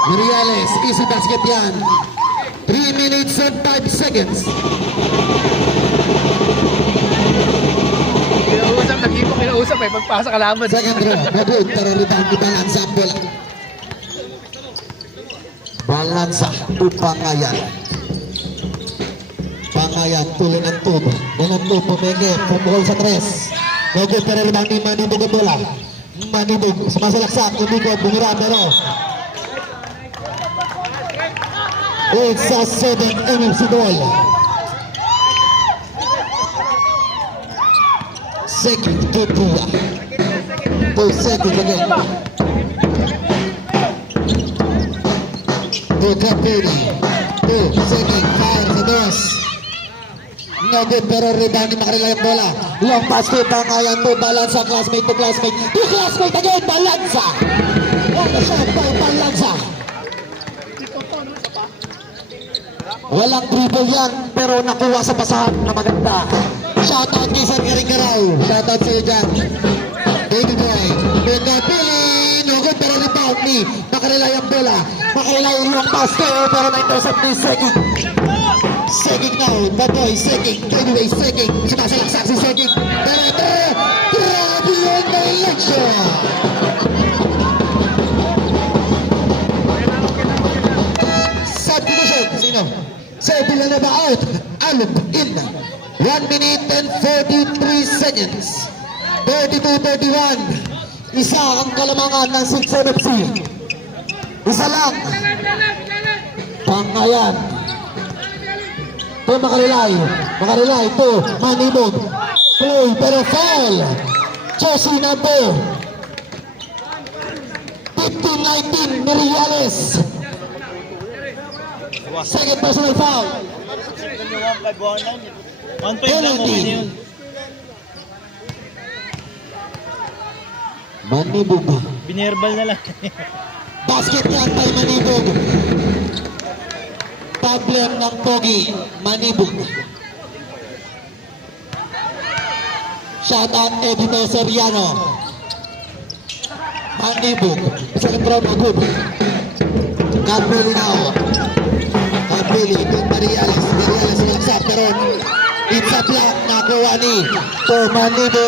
Mariales, easy basket yan. 3 minutes and 5 seconds. Kinausap eh, pagpasa kalaban. Second row, no good, pero rebound ni Balanza ang bola. Balanza, Pangayan. Pangayan, tuloy ng tubo. Ganun to, pumenge, pumukol sa 3. No good, pero rebound ni Manibog ang bola. Manibog, sumasalaksak, umikot, bumira, pero it's a 7 MMC ball. Second to Tua. To second again. To Capelli. To second. Fire sa dos. No good, pero rebound ni Macarela yung bola. Long pass to Pangayan to Balanza. Classmate to classmate. To classmate again. Balanza. What a shot by Balanza. Walang dribble yan, pero nakuha sa basahan na maganda. Shoutout kay Sir Garing-Garaw. Shoutout sa iyo dyan. Baby boy. Pili. No good, pero rebound ni Macarela yung bola. Macarela yung long pass to, pero na-intercept ni Seging. Seging now. Baboy, Seging. Anyway, Seging. Sumasalaksak si Seging. Pero ito, grabe yung election. Subdivision. Sino? Sir Villanueva out. Alub in. 1 minute and 43 seconds. 32-31. Isa ang kalamangan ng 6 NFC. Isa lang. Pangayan. To Macarilay. Macarilay to Manibog. Play pero foul. Jersey number 15-19 Mariales. Second personal foul. Penalty. Manibog. Binerbal na lang. Basket yan by Manibog. Problem ng Pogi. Manibog. Shout out Editor Soriano. Manibog. Second round na good. Capelli now. Capelli. Mariales. Mariales nilaksa. Pero it's a block. Nakuha ni Manibog.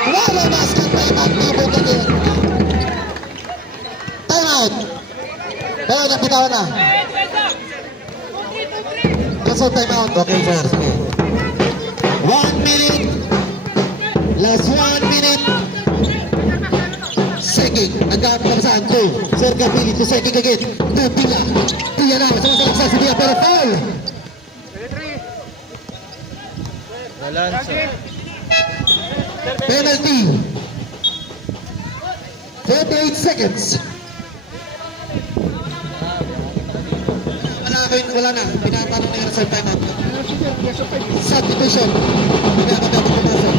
Wala basket by Manibog again. Time out. Pero napitawan na. Kasi time out. Okay, sir. 1 minute. Last 1 minute. Seging. Nagkaan pa saan to. Sir Capelli to Seging again. To Pila. Pila na. Sumasalaksa si Pila. Pero foul. Balanza. Penalty. 48 seconds. Wala na. Pinatanong na yung sa time out. Substitution. Pinakatapos pumasok.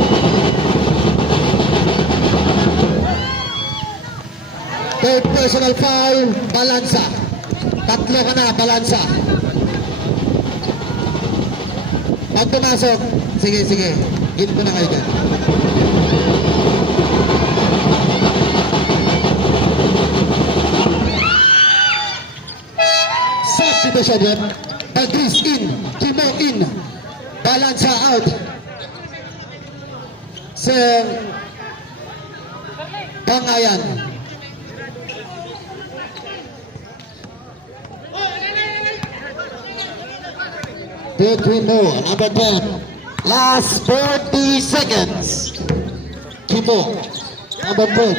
Third personal foul, balansa. Tatlo ka na, balansa. Pag pumasok, sige, sige. Gilid mo na kayo dyan. Set dito siya dyan. Bagris in, Kimo in. Balansa out. Sir Pangayan. Kimo, number 10. Last 40 seconds. Kimo, number 12.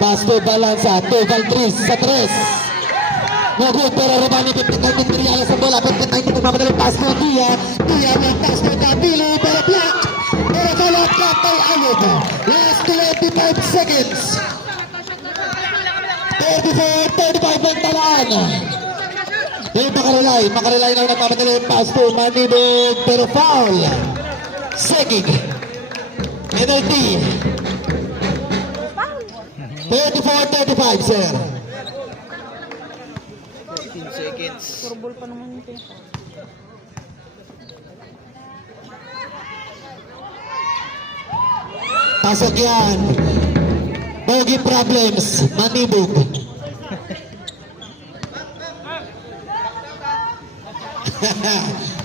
Pass to Balansa, to Valtris, sa 3. No good, pero Romani, 59 Triana sa bola, 59 nagmamadaling pass to Dia. Dia may pass to Dabili, pero block. Pero balot ka kay Alod. Last 25 seconds. 34, 35 ang talaan. Yung makarelay na nagmamadali pass to Manibog, pero foul. Segig. Penalty. 34-35, sir. 15 seconds. Turbol pa naman ito. Pasok yan. Bogey problems. Manibog.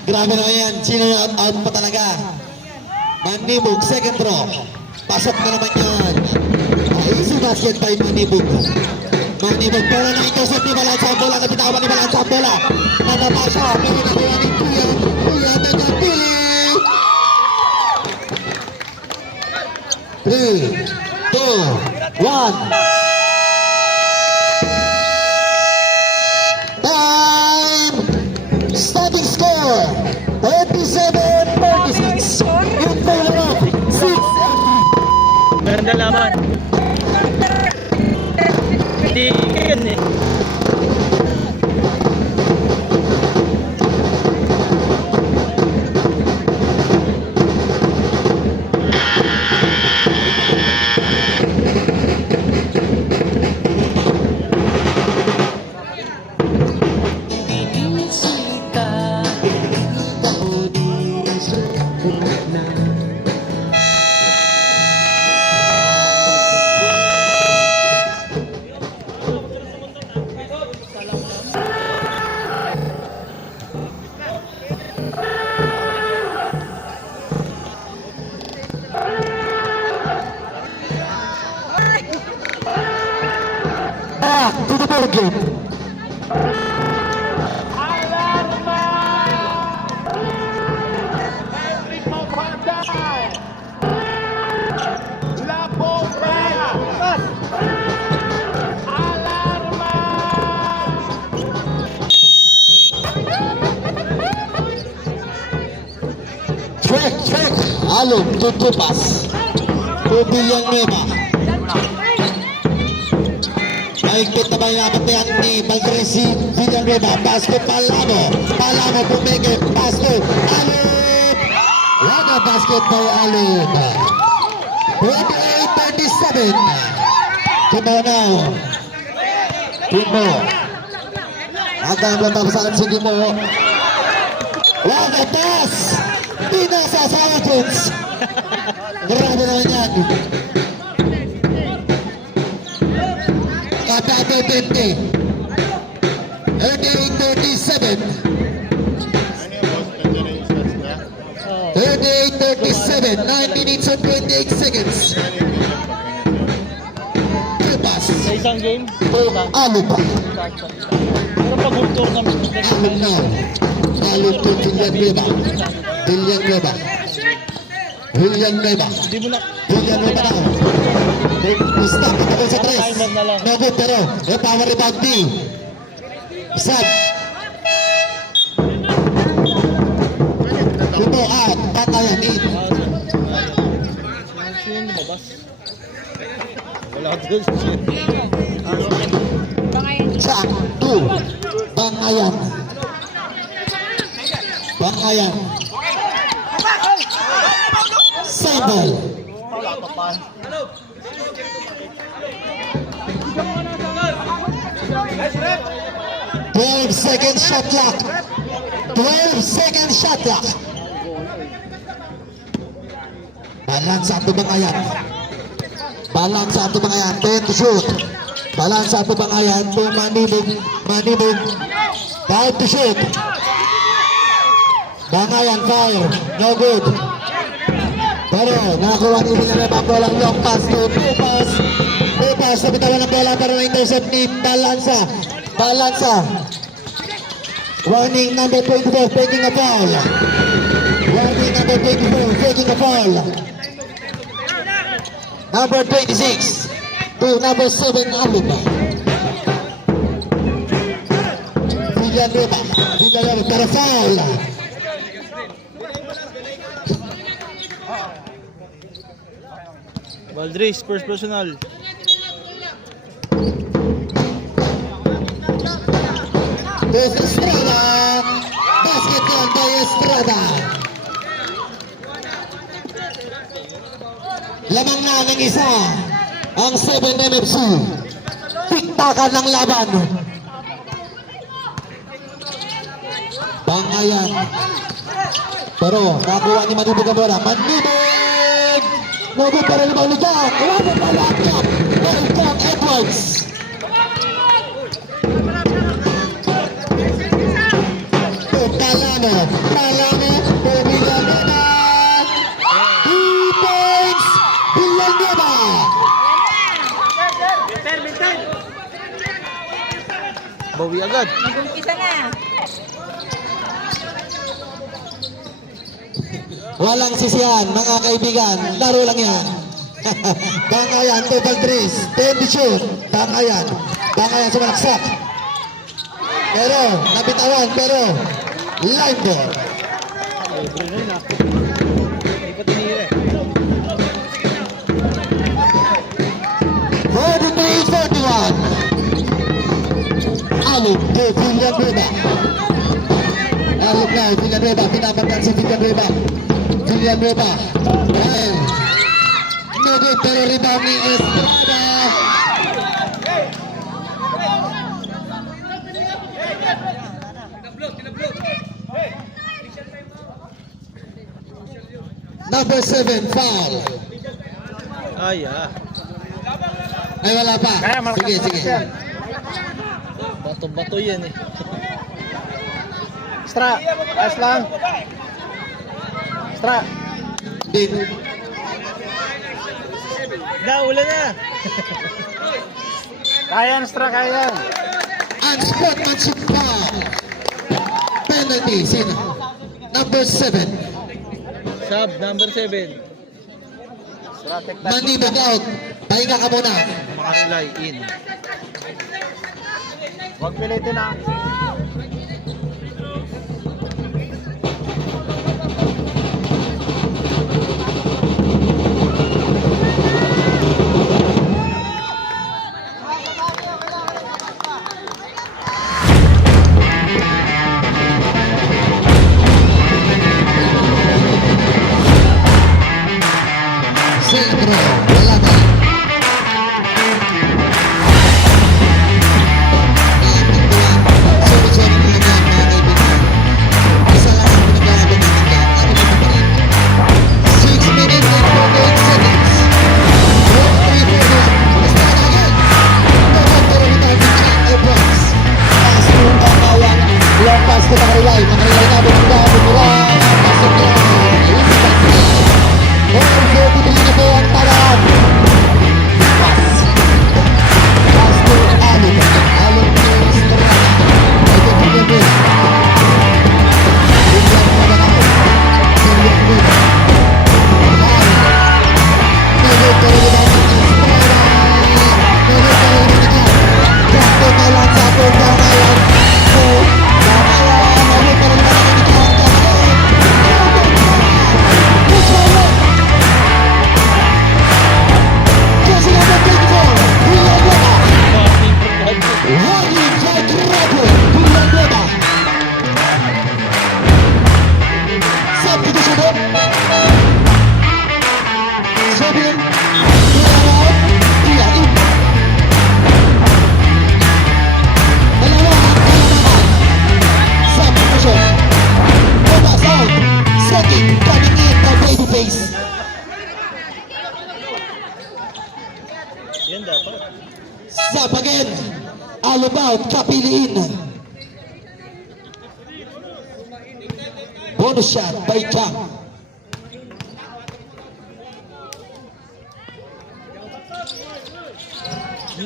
Grabe naman yan. Sino out pa talaga? Manibog, second draw. Pasok na naman yan. Easy basket by Manibog. Manibog, pero na-intercept ni Balansa ang bola. Nabitawan ni Balansa ang bola. Natapa siya. Pili na nila ni Kuya. Kuya, nagpili. 3, 2, 1. Time! Starting score! 37-36. In favor of 6. Ganda laban. Hindi yun eh. Back to the ball game. Check. Alon, tutupas. Villanueva. Mahigpit na ba yung apat na yan ni Valtresi Villanueva? Pass to Palamo. Palamo pumigil. Pass to Alon. What a basket by Alon. 28-37. Timo now. Timo. Hanggang matapasan si Timo. What a pass. Pinasa sa offense. Grabe naman yan. Kapato 20. 38-37. 38-37. 9 minutes and 28 seconds. Tupas. Sa isang game, Alo pa. pero pag home tournament, Alo na. Alo to Villanueva. Villanueva. hindi mo na Villanueva na. Stop ito ko sa tres. Timer na lang. No good, pero yung power rebound D. Sad. Timo out. Patayan in. sino lumabas. Wala ka doon siya. Jack 2. Bangayan. Sable. 12 seconds shot clock. 12 seconds shot clock. Balance ang tubangayan. Balance ang tubangayan. 10 to shoot. Balance ang tubangayan. 2 manibog. 5 to shoot. Bangayan fire. No good. Pero nakakuha ni Villarreal ang bola. Long pass to pass. Pass sa bitawan ng bola para na-intercept ni Balanza. Warning number 24, taking a foul. Warning number 24, taking a foul. Number 26 to number 7, Alun. Villarreal para foul. Valdres, first personal. Des Estrada. Basket yan by Estrada. Lamang na ng isa ang 7 MFC. Tiktakan ng laban. Bangayan. Pero nakuha ni Manibog ang bola. Manibog! Nobel para limang ni Kang. Wala pa laptop. Kang Edwards. Talano, Villanueva. 2 points, Villanueva. Bawi agad. Mag-umpisa na. Walang sisihan, mga kaibigan. Laro lang yan. Bangayan, total 3. 10 to shoot. Bangayan sumalaksak. Pero, nabitawan, line ball. Libre na yun ah. Hindi pa tinira eh. 43-41. Alok to Villanueva. Alok na, Villanueva. Pinapatan si Villanueva. Well, no good, pero rebound ni Estrada. Number 7, foul. Ay ah. Ay, wala pa. Sige. Bato-bato yan eh. Extra. Ayos lang. Extra. Din. Ulan na. Kaya, Astra, kaya. Unsportsmanship foul. Penalty, sino? Number 7. Sub number 7. Astra, take that. Manibog out. Pahinga ka muna. Makarelay in. Huwag pilitin na. Sentro. Wala na. Yan dapat. Sabagin. All about kapiliin. Bonus shot by Chang.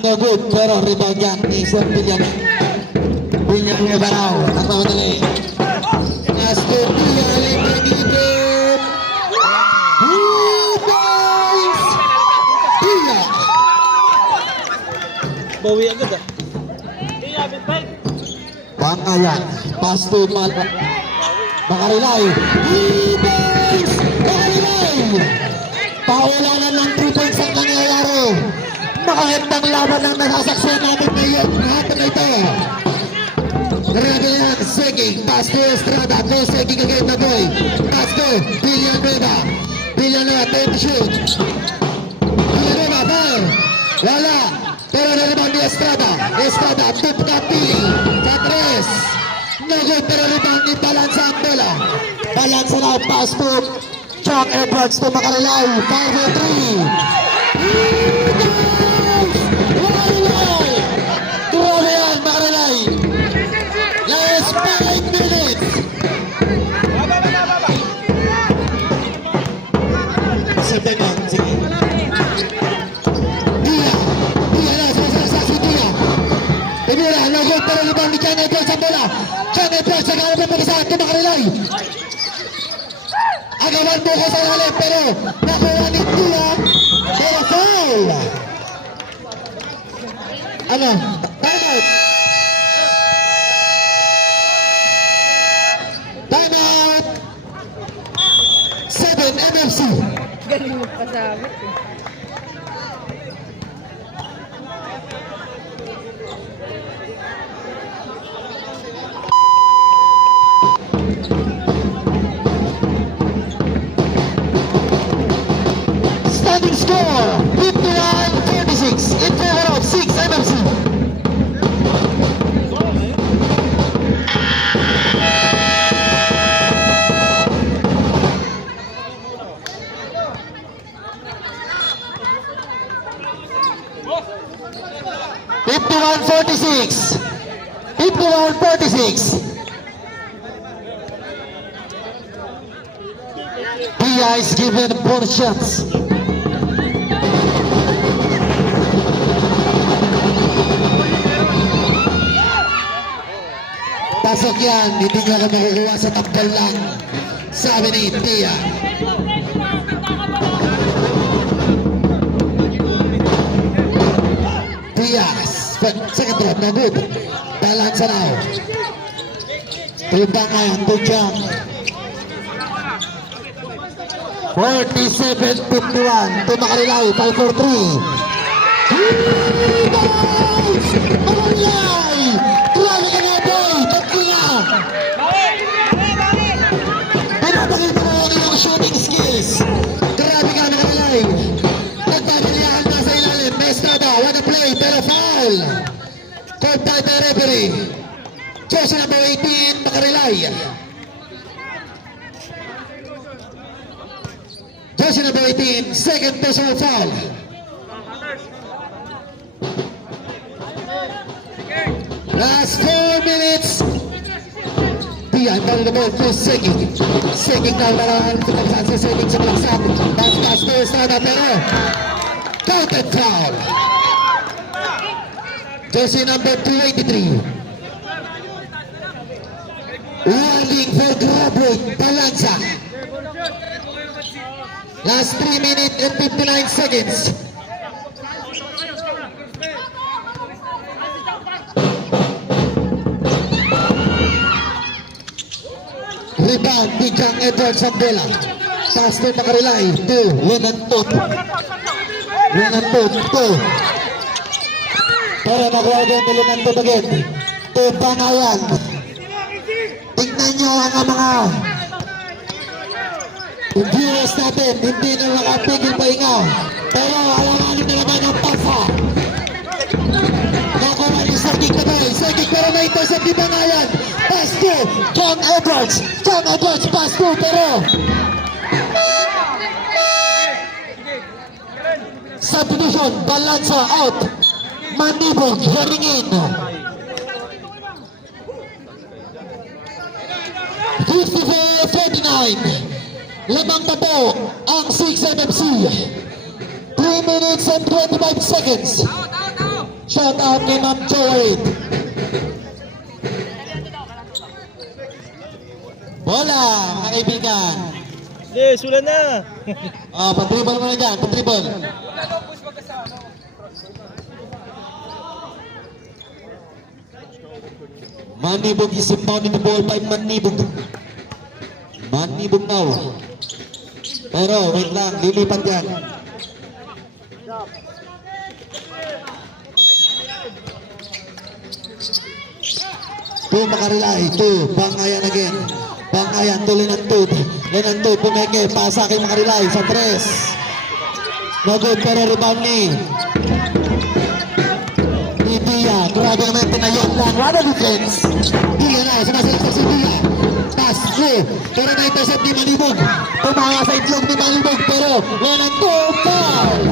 No good, pero rebound yan. Isang bilyan. Bilyan na baraw. Nakamadali. Aston Villa, libre dito. Rebounds! Villa. Bawi agad ah. Pangayan. Pass to Makarilay. Rebounds! Makarilay! Paulanan ng 3 points ang nangyayari. Makahitang laban ang nasasaksiyan natin ngayon. Hapon na ito. Grabe yan. Seging. Pass to Estrada. Go Seging again na boy. Pass to Villanueva. Villanueva. Take shoot. Villanueva. Fire. Wala. Pero nariban ni Estrada. Estrada. Tip ka pili. Patres. No good. Pero rebound ni Balanza ang bola. Balanza na. Pass to Chuck Edwards to Makarilay. 5-3. Grabe yan, Makarilay. Last 5 minutes. Sabay mo, sige. Dia na, sa si Dia. Pimura, nagod pero libang ni Chan Edwards ang bola. Chan Edwards, nagawin mo mag-isa ito Makarilay. Agawan mo ko sa lalim pero nakuha ni Dia. Pero foul. Ano? Time out. Time out. 7 MFC. Galing magpasabit eh. Standing score 51-46 in favor of 6 MFC. (51-46) 51-46. Pia is given 4 shots. Pasok yan, hindi nyo ka makukuha sa takbal lang. Sabi ni Tia. Tia, second drop, no good. Balance now. Timbang ngayon, good job. 47-51 to Makarilay, 5-4-3. Rebounds! Makarilay! Grabe ka nga boy! Tatlo nga! Pinapakita mo ang iyong shooting skills! Grabe ka Makarilay! Nagpapalihan na sa ilalim. Estrada, wanna play, pero foul! Called by the referee. Jersey number 18, Makarilay. Jersey number 18, second personal foul. Last 4 minutes. Pia, ball the ball to Seging. Seging na malaman sa Seging sa Blackstad. Pass to Estrada pero counted foul. Jersey number 283. Warning for grab break, Balanza. Last 3 minutes and 59 seconds. Rebound, Bigang Edwards ang bola. Pass to Makarilay, 2, Lenantut. Lenantut, 2. Para makuha agad ni Lenantut again. 2, Bangayan. Tignan nyo ang mga viewers natin, hindi na nakapigil pahinga. Pero alanganin na naman ang pasa. Nakuha ni Seging na boy. Seging pero na-intercept ni Bangayan. Pass to John Edwards. John Edwards pass to pero Substitution, Balanza out. Manibog, heading in. 54-49. Lamang na po ang 6 MMC. 3 minutes and 25 seconds. Shout out kay Ma'am Joy. Bola, mga kaibigan. Hindi, sulan na. Patribal mo na dyan, patribal. Manibog is inbound in the ball by Manibog. Manibog now. Pero wait lang, lilipat yan. Two makarelay, two, Bangayan again. Bangayan, tuloy ng two. Lenantod, pumeke, pasa kay makarelay sa tres. No good, pero rebound ni Dia. Grabe naman tinayon lang. What a defense. Dia na, sumasalaksak si Dia. Pass through, pero na-intercept ni Manibog. Tumanga sa itlog ni Manibog, pero Lenantod, foul.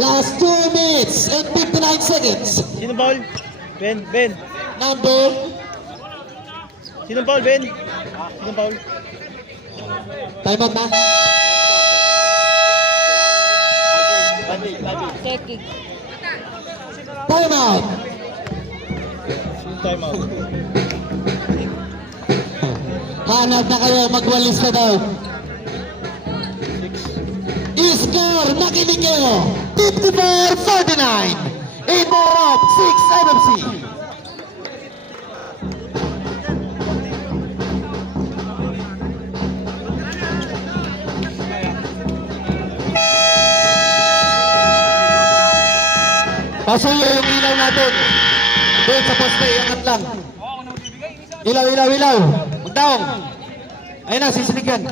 Last 2 minutes and 59 seconds. Sino foul? Ben. Number Sino foul, Ben? Sino foul? time out na. Kekig. Time out. Sino time out? Hanap na kayo, magwalis na daw. I-score, nakinig kayo. 54-49. In more of 6 MMC. Pasuyo yung ilaw natin. Doon sa poste, angat lang. Ilaw. Magtaong. Ayun na, sisinig yan.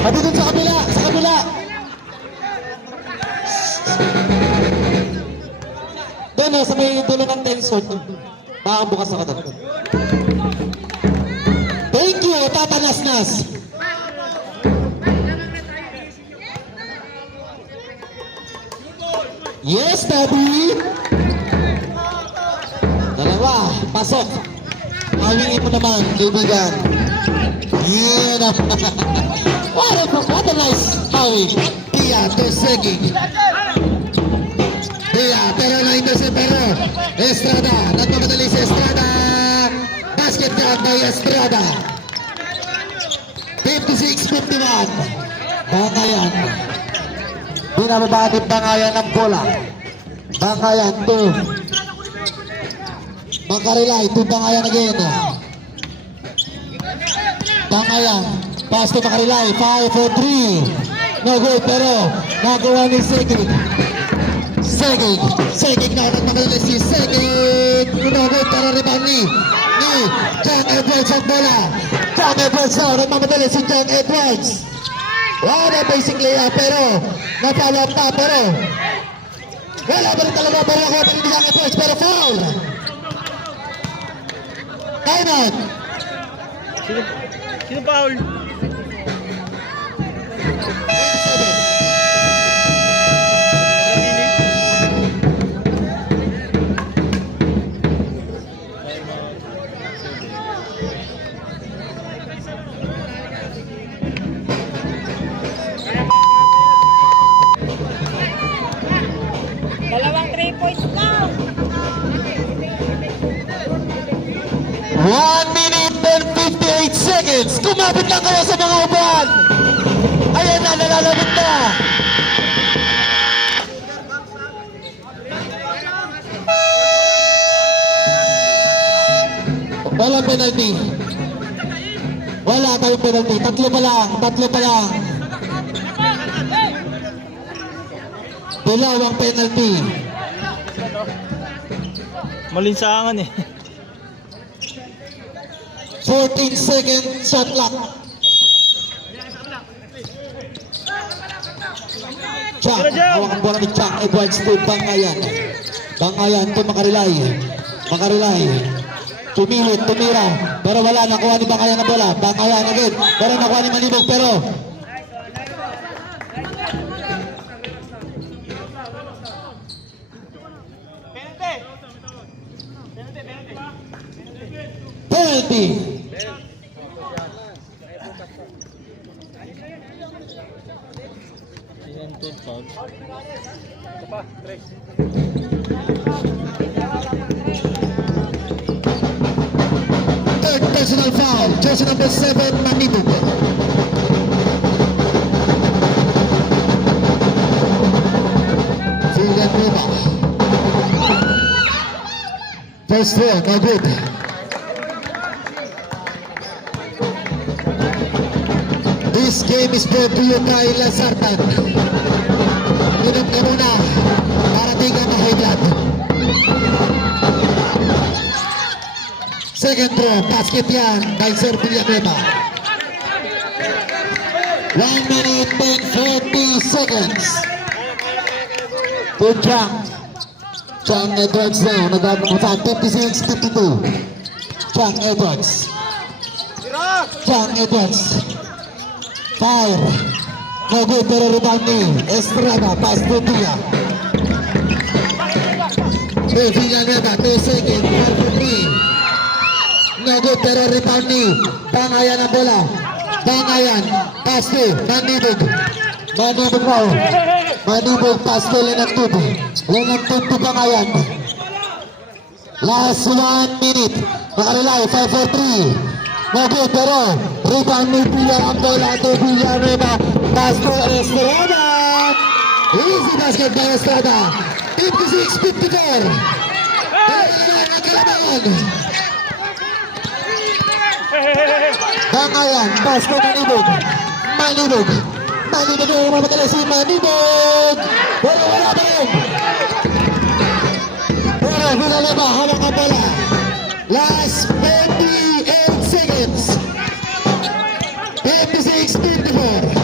Pati doon sa kabila. Doon na, sa may dulo ng tensor. Baka bukas na ka doon. Thank you, Tatanasnas. Yes, Daddy. Dalawa, pasok. Awingin mo naman, kaibigan. Yeah. What a nice awing. Dia, Tosegi. Dia, pero na-intercept pero. Estrada, nagmamadali si Estrada. Basket grab by Estrada. 56-51. Bangayan. Binababatid Bangayan ng bola. Bangayan to Makarelay to Bangayan again. Bangayan, pass to Makarelay, 5 for 3. No good, pero nagawa ni Segig. Segig na nagmamadali si Segig. No good, pero rebound ni John Edwards ang bola. John Edwards na nagmamadali si John Edwards. What a basic layup, pero napalap na, pero wala pa rin talaga, pero ako pa rin John Edwards, pero foul. Time out. Sino foul? 3 points now. 1 minute and 58 seconds. Kumapit lang kayo sa mga upuan. Ayan na, nalalabit na. Walang penalty. Wala tayong penalty. Tatlo pa lang. Dalawang penalty. Malinsangan eh. 14 second shot clock. Chak, hawakan bola ni Chak Edwards to Bangayan. Bangayan to Makarelay. Tumilit, tumira. Pero wala, nakuha ni Bangayan na bola. Bangayan agad. Pero nakuha ni Manibog, pero penalty. Yan, 12 foul. Third personal foul. Jersey number 7, Manibog. Villanueva. First four, no good. This game is brought to you by Lasartan. Inom ka muna para di ka ma-high blood. Second throw, basket yan by Sir Villanueva. 1 minute and 40 seconds. Good Chang. Chang Edwards now, nag-abutan 56-52. Chang Edwards. Chang Edwards. Fire. No good, pero rebound ni Estrada, pass to Villa. Villanueva, 2 seconds, 1-3. No good, pero rebound ni Bangayan ang bola. Bangayan, pass to Manibog. Manibog now. Manibog, pass to Lenang Tub. Lenang Tub to Bangayan. Last 1 minute. Nakarelay, 5-4-3. No good, pero rebound ni Villa ang bola to Villanueva. Pass to Estrada. Easy basket by Estrada. 56-54. Bangayan ang kalaban. Bangayan, pass to Manibog. Manibog. Manibog ang mamadala si Manibog. Pero wala pa rin. Pero Villanueva, hawak ang bola. Last 28 seconds. 56-54.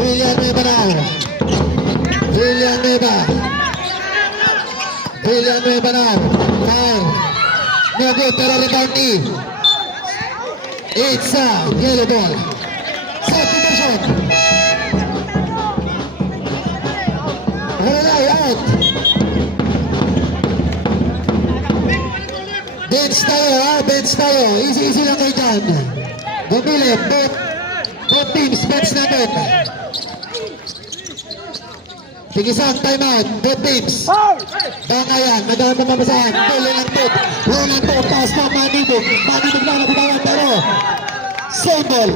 Villanueva now. Villanueva. Villanueva now. Fire. No good, pero rebound ni. It's a yellow ball. Substitution. Relay out. Bench tayo ha, bench tayo. Easy lang kayo dyan. Gumilip, both teams, bench natin. Tigisang timeout, both teams. Bangayan, nagawang mamasahan. Roland Top, pass na Manibog. Manibog na nabitawan, pero same ball.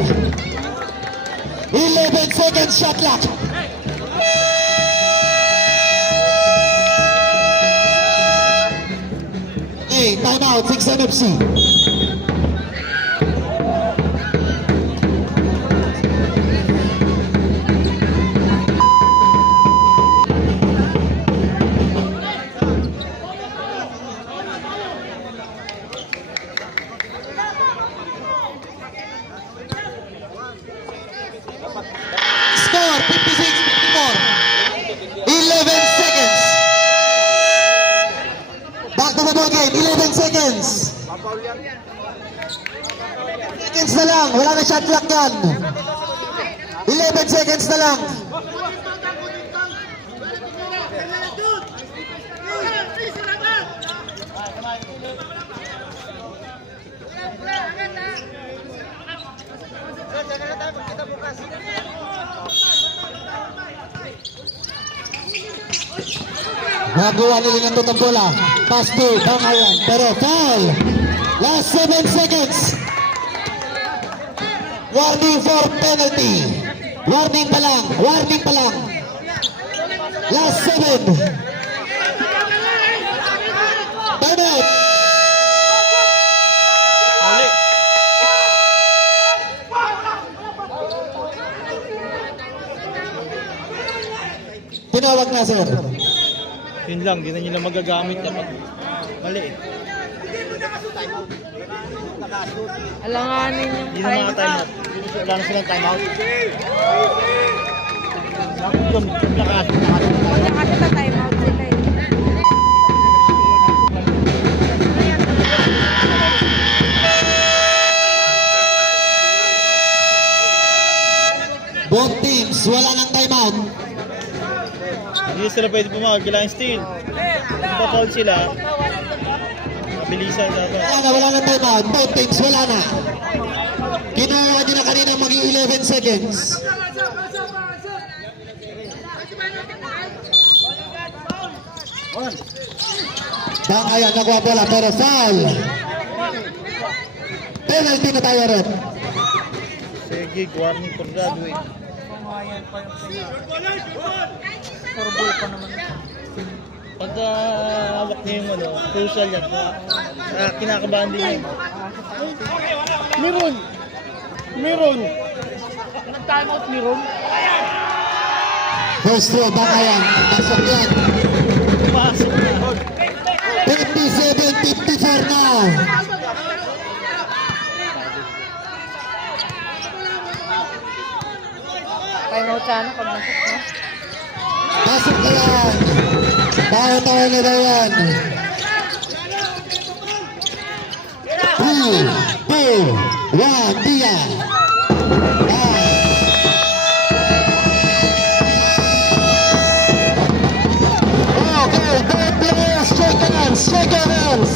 11 seconds shot clock. Hey, timeout, 6 NFC. Score 56-54. 11 seconds. Back to the ball game. 11 seconds. Seconds na lang. Wala na shot clock yan. 11 seconds na lang. Nagawa nila ng tutang bola. Pass to Bangayan. Pero foul. Last 7 seconds. Warning for penalty. Warning pa lang. Warning pa lang. Last 7. Time out. Mali. Tinawag na, sir. Yun lang, hindi na nila magagamit yan. Mali eh. Alanganin yung Hindi na mga timeout. Wala na silang timeout. Bakit yun? Lakas. Wala kasi sa timeout sila eh. Both teams, wala ng timeout. Hindi sila pwede pumagal. Kailangan steal. Papaul sila. Mabilisan dapat. Wala ng timeout. Both teams, wala na. Kinuha nyo na kanina maging 11 seconds. Ayan, nakuha bola pero foul. Penalty na tayo rin. Sige, warning for graduate. Pagka hawak niya yung ano, crucial yan. Kinakabahan din yun. First throw, Bakayan. Pasok yan. Pasok na. 57-54 na. Time out sana pag nasok na. Pasok na yan. Bawat tayo na daw yan. 3, 2, 1, Tia. Okay, both players, shake hands, shake hands.